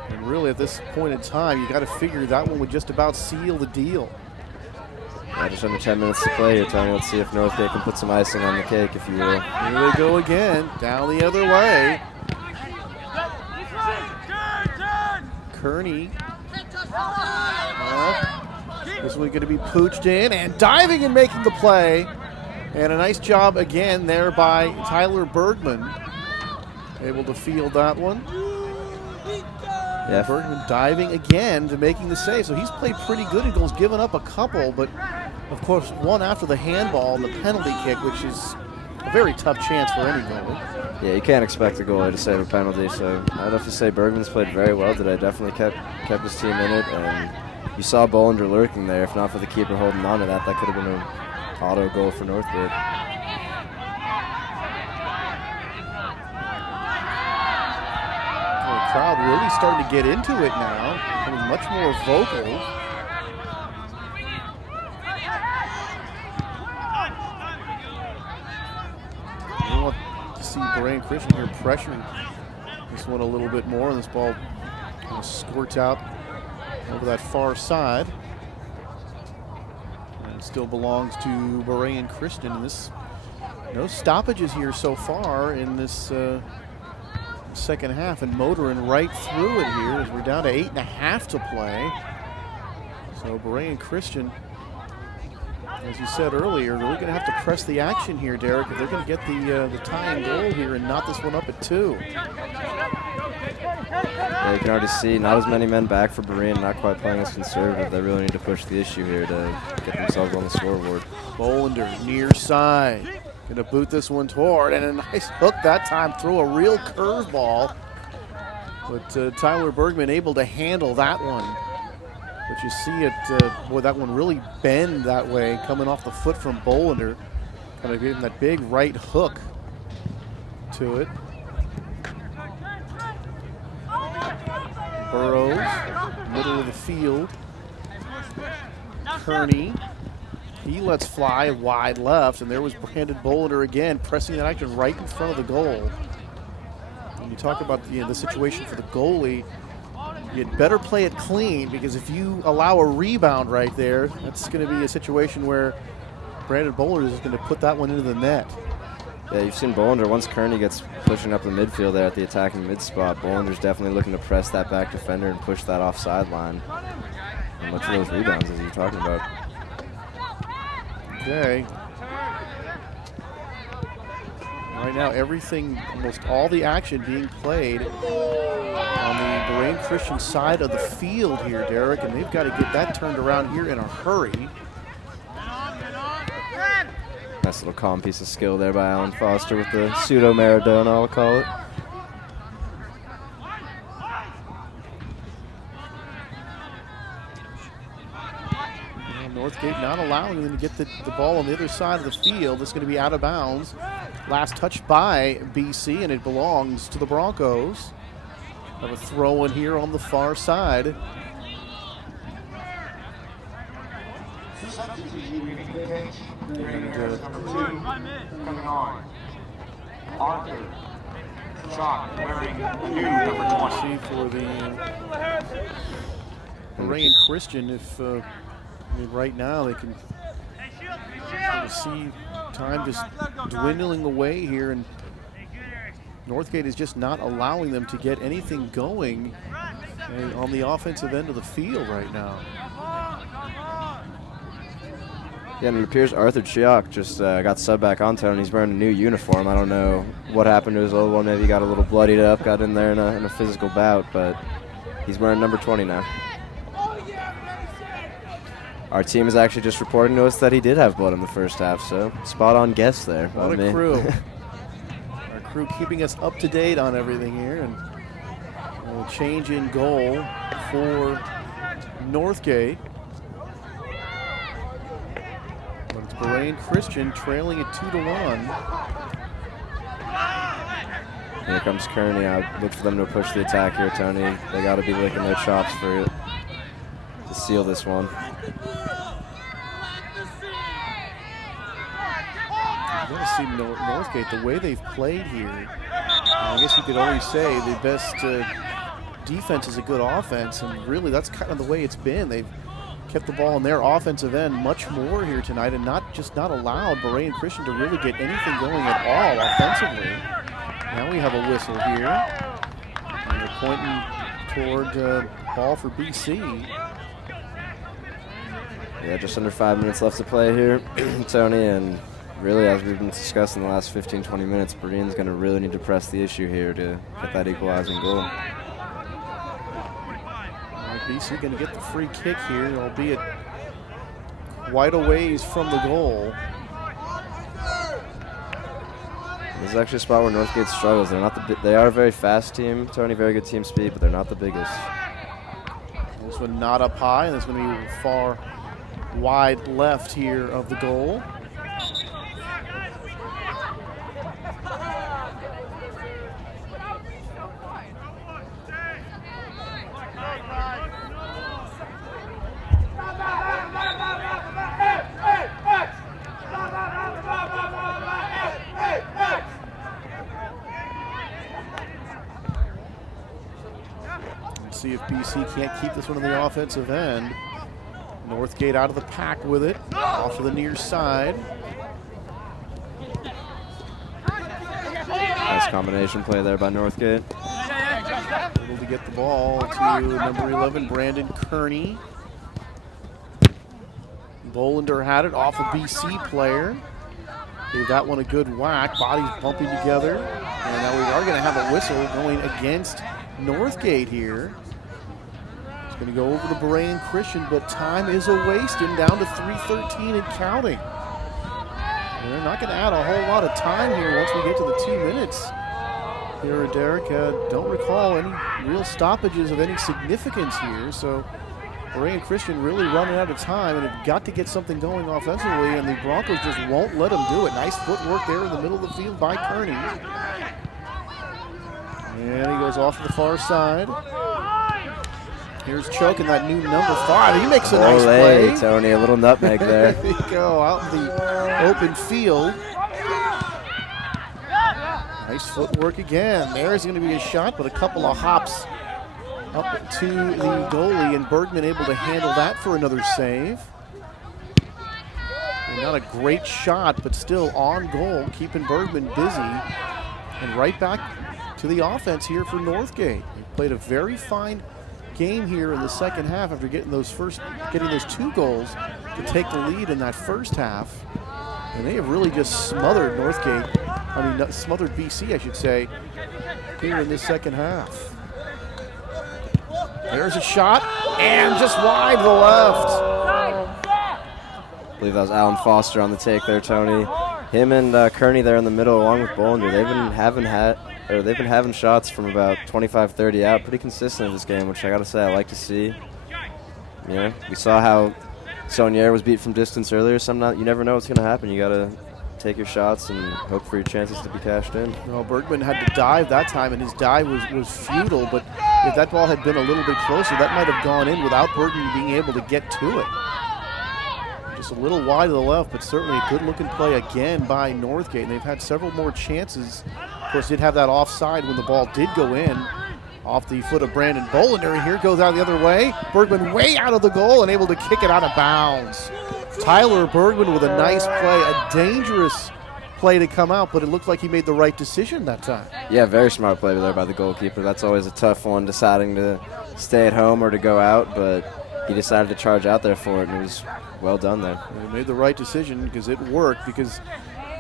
And really, at this point in time, you got to figure that one would just about seal the deal. Yeah, just under 10 minutes to play here, Tony. Let's see if Northgate can put some icing on the cake, if you will. Here they go again, down the other way. Kearney. This one's going to be pooched in and diving and making the play. And a nice job again there by Tyler Bergman. Able to field that one. Yeah. Bergman diving again to making the save. So he's played pretty good in goals, given up a couple, but of course one after the handball and the penalty kick, which is a very tough chance for any goalie. Yeah, you can't expect a goalie to save a penalty, so I'd have to say Bergman's played very well today. Definitely kept his team in it, and you saw Bolander lurking there. If not for the keeper holding on to that, that could have been an auto goal for Northgate. The crowd really starting to get into it now, becoming much more vocal. We want to see Berean Christian here pressuring this one a little bit more, and this ball kind of squirts out over that far side. And it still belongs to Berean Christian. And this, no stoppages here so far in this second half, and motoring right through it here as we're down to 8.5 to play. So Berean Christian, as you said earlier, really going to have to press the action here, Derek, if they're going to get the tying goal here and knot this one up at 2. Yeah, you can already see not as many men back for Berean, not quite playing as conservative. They really need to push the issue here to get themselves on the scoreboard. Bolander near side. Going to boot this one toward, and a nice hook that time through a real curveball. But Tyler Bergman able to handle that one. But you see it, boy, that one really bend that way, coming off the foot from Bolander. Kind of getting that big right hook to it. Burrows, middle of the field. Kearney. He lets fly wide left, and there was Brandon Bolander again, pressing that action right in front of the goal. When you talk about the situation for the goalie, you'd better play it clean, because if you allow a rebound right there, that's going to be a situation where Brandon Bolander is going to put that one into the net. Yeah, you've seen Bollinger. Once Kearney gets pushing up the midfield there at the attacking mid spot, Bollinger's definitely looking to press that back defender and push that offside line. And look for those rebounds as you're talking about. Okay. Right now, everything, almost all the action being played on the Berean Christian side of the field here, Derek, and they've got to get that turned around here in a hurry. Nice little calm piece of skill there by Alan Foster with the pseudo Maradona, I'll call it. Northgate not allowing them to get the ball on the other side of the field. It's going to be out of bounds. Last touch by BC, and it belongs to the Broncos. Have a throw in here on the far side. Coming on. Arthur Shock wearing new number 20. For the Berean Christian, if I mean, right now they can sort of see time just dwindling away here, and Northgate is just not allowing them to get anything going on the offensive end of the field right now. Yeah, and it appears Arthur Chiok just got subbed back on Tony. He's wearing a new uniform. I don't know what happened to his old one. Maybe he got a little bloodied up, got in there in a physical bout, but he's wearing number 20 now. Our team is actually just reporting to us that he did have blood in the first half, so spot on guess there. What a crew. Our crew keeping us up to date on everything here, and a change in goal for Northgate. But it's Berean Christian trailing it 2-1. Here comes Kearney. I look for them to push the attack here, Tony. They got to be licking their chops for it to seal this one. You want to see Northgate, the way they've played here. I guess you could always say the best defense is a good offense, and really that's kind of the way it's been. They've kept the ball in their offensive end much more here tonight, and not allowed Berean Christian to really get anything going at all offensively. Now we have a whistle here, and they're pointing toward ball for BC. Yeah, just under 5 minutes left to play here, Tony, and really, as we've been discussing the last 15-20 minutes, Berean's going to really need to press the issue here to get that equalizing goal. BC going to get the free kick here, albeit quite a ways from the goal. This is actually a spot where Northgate struggles. They are a very fast team, Tony, very good team speed, but they're not the biggest. This one not up high, and it's going to be far wide left here of the goal. See if BC can't keep this one on the offensive end. Northgate out of the pack with it, off to the near side. Nice combination play there by Northgate. Able to get the ball to number 11, Brandon Kearney. Bollinger had it off a BC player. Gave that one a good whack, bodies bumping together. And now we are going to have a whistle going against Northgate here. It's going to go over to Berean Christian, but time is a-wasting, down to 3:13 and counting. And they're not going to add a whole lot of time here once we get to the 2 minutes. Here, Derek, don't recall any real stoppages of any significance here, so Berean Christian really running out of time and have got to get something going offensively, and the Broncos just won't let them do it. Nice footwork there in the middle of the field by Kearney. And he goes off to the far side. Here's choking that new number 5. He makes a nice play. Tony, a little nutmeg there. There you go, out in the open field. Nice footwork again. There's going to be a shot, but a couple of hops up to the goalie, and Bergman able to handle that for another save. And Not a great shot, but still on goal, keeping Bergman busy. And right back to the offense here for Northgate. They played a very fine game here in the second half after getting those 2 goals to take the lead in that first half. And they have really just smothered smothered BC, I should say, here in this second half. There's a shot, and just wide to the left. I believe that was Alan Foster on the take there, Tony. Him and Kearney there in the middle, along with Bollinger. They've been having shots from about 25-30 out, pretty consistent in this game, which I got to say I like to see. Yeah, we saw how Saunier was beat from distance earlier. You never know what's going to happen. You got to take your shots and hope for your chances to be cashed in. Well, Bergman had to dive that time, and his dive was futile. But if that ball had been a little bit closer, that might have gone in without Bergman being able to get to it. Just a little wide to the left, but certainly a good-looking play again by Northgate. And they've had several more chances. Of course, did have that offside when the ball did go in off the foot of Brandon Bollinger. Here goes out the other way. Bergman way out of the goal and able to kick it out of bounds. Tyler Bergman with a nice play, a dangerous play to come out, but it looked like he made the right decision that time. Yeah, very smart play there by the goalkeeper. That's always a tough one, deciding to stay at home or to go out, but he decided to charge out there for it, and it was well done there. He made the right decision because it worked, because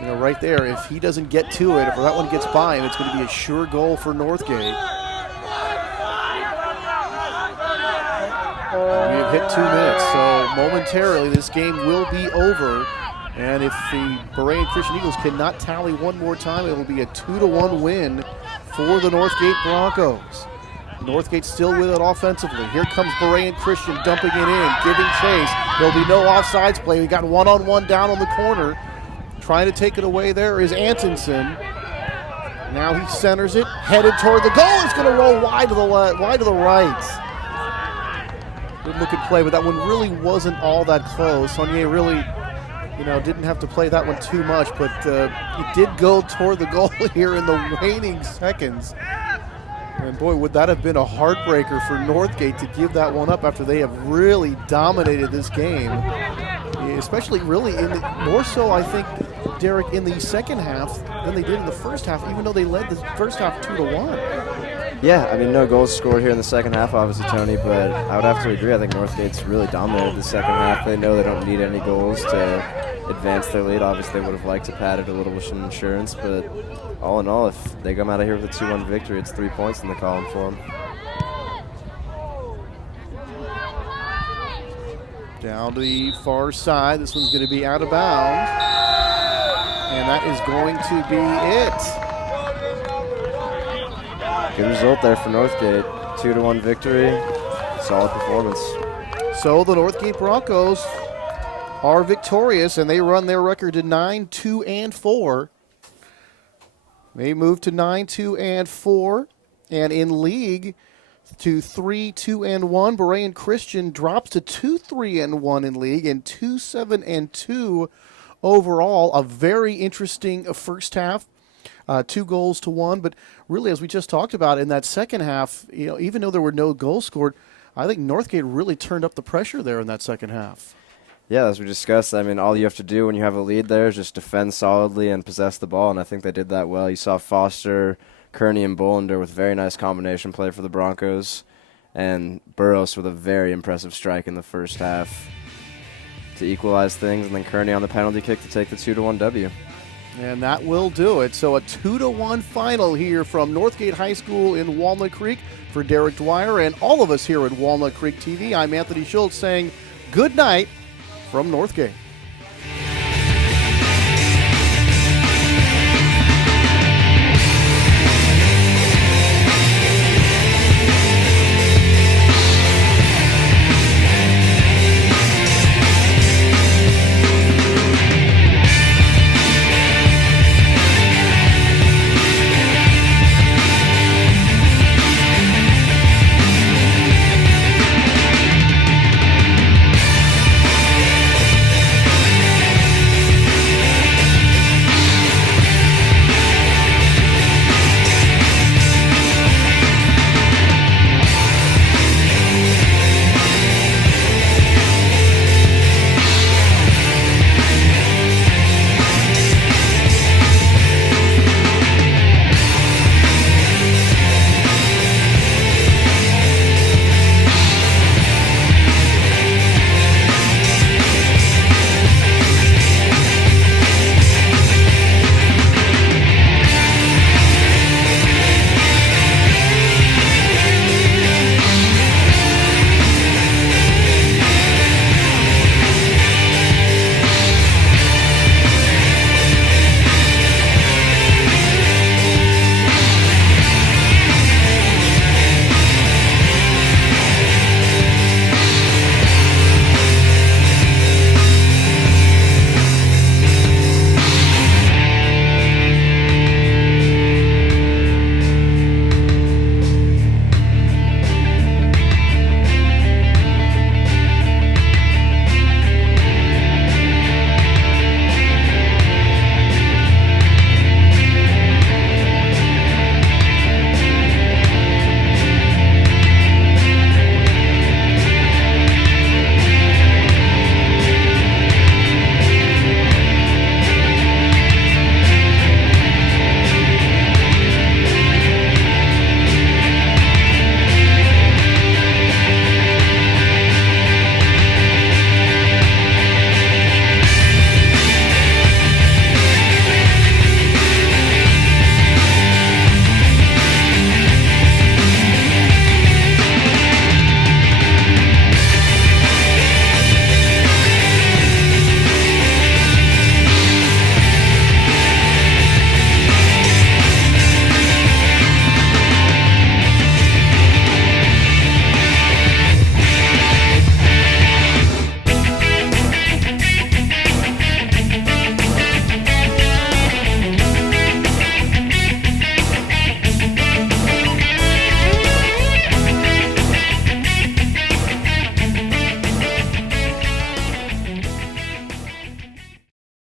right there, if he doesn't get to it, if that one gets by him, it's going to be a sure goal for Northgate. We have hit 2 minutes, so momentarily this game will be over. And if the Berean Christian Eagles cannot tally one more time, it will be a 2-1 win for the Northgate Broncos. Northgate still with it offensively. Here comes Berean Christian dumping it in, giving chase. There'll be no offsides play. We got one-on-one down on the corner. Trying to take it away there is Antonsen. Now he centers it, headed toward the goal. It's going to roll wide to the right. Good looking play, but that one really wasn't all that close. Saunier really, didn't have to play that one too much, but it did go toward the goal here in the waning seconds. And boy, would that have been a heartbreaker for Northgate to give that one up after they have really dominated this game. Especially really more so, I think, Derek, in the second half than they did in the first half, even though they led the first half 2-1. Yeah, no goals scored here in the second half, obviously, Tony, but I would have to agree. I think Northgate's really dominated the second half. They know they don't need any goals to advance their lead. Obviously, they would have liked to pad it a little with some insurance, but all in all, if they come out of here with a 2-1 victory, it's 3 points in the column for them. Down to the far side. This one's going to be out of bounds. And that is going to be it. Good result there for Northgate. 2-1 victory. Solid performance. So the Northgate Broncos are victorious, and they run their record to 9-2-4. They move to 9-2-4, and in league to 3-2-1. Berean Christian drops to 2-3-1 in league and 2-7-2 overall. A very interesting first half. 2-1, but really, as we just talked about in that second half, even though there were no goals scored, I think Northgate really turned up the pressure there in that second half. Yeah, as we discussed, all you have to do when you have a lead there is just defend solidly and possess the ball, and I think they did that well. You saw Foster, Kearney, and Bollinger with very nice combination play for the Broncos, and Burroughs with a very impressive strike in the first half to equalize things, and then Kearney on the penalty kick to take the 2-1 W. And that will do it. So a 2-1 final here from Northgate High School in Walnut Creek. For Derek Dwyer and all of us here at Walnut Creek TV, I'm Anthony Schultz saying good night from Northgate.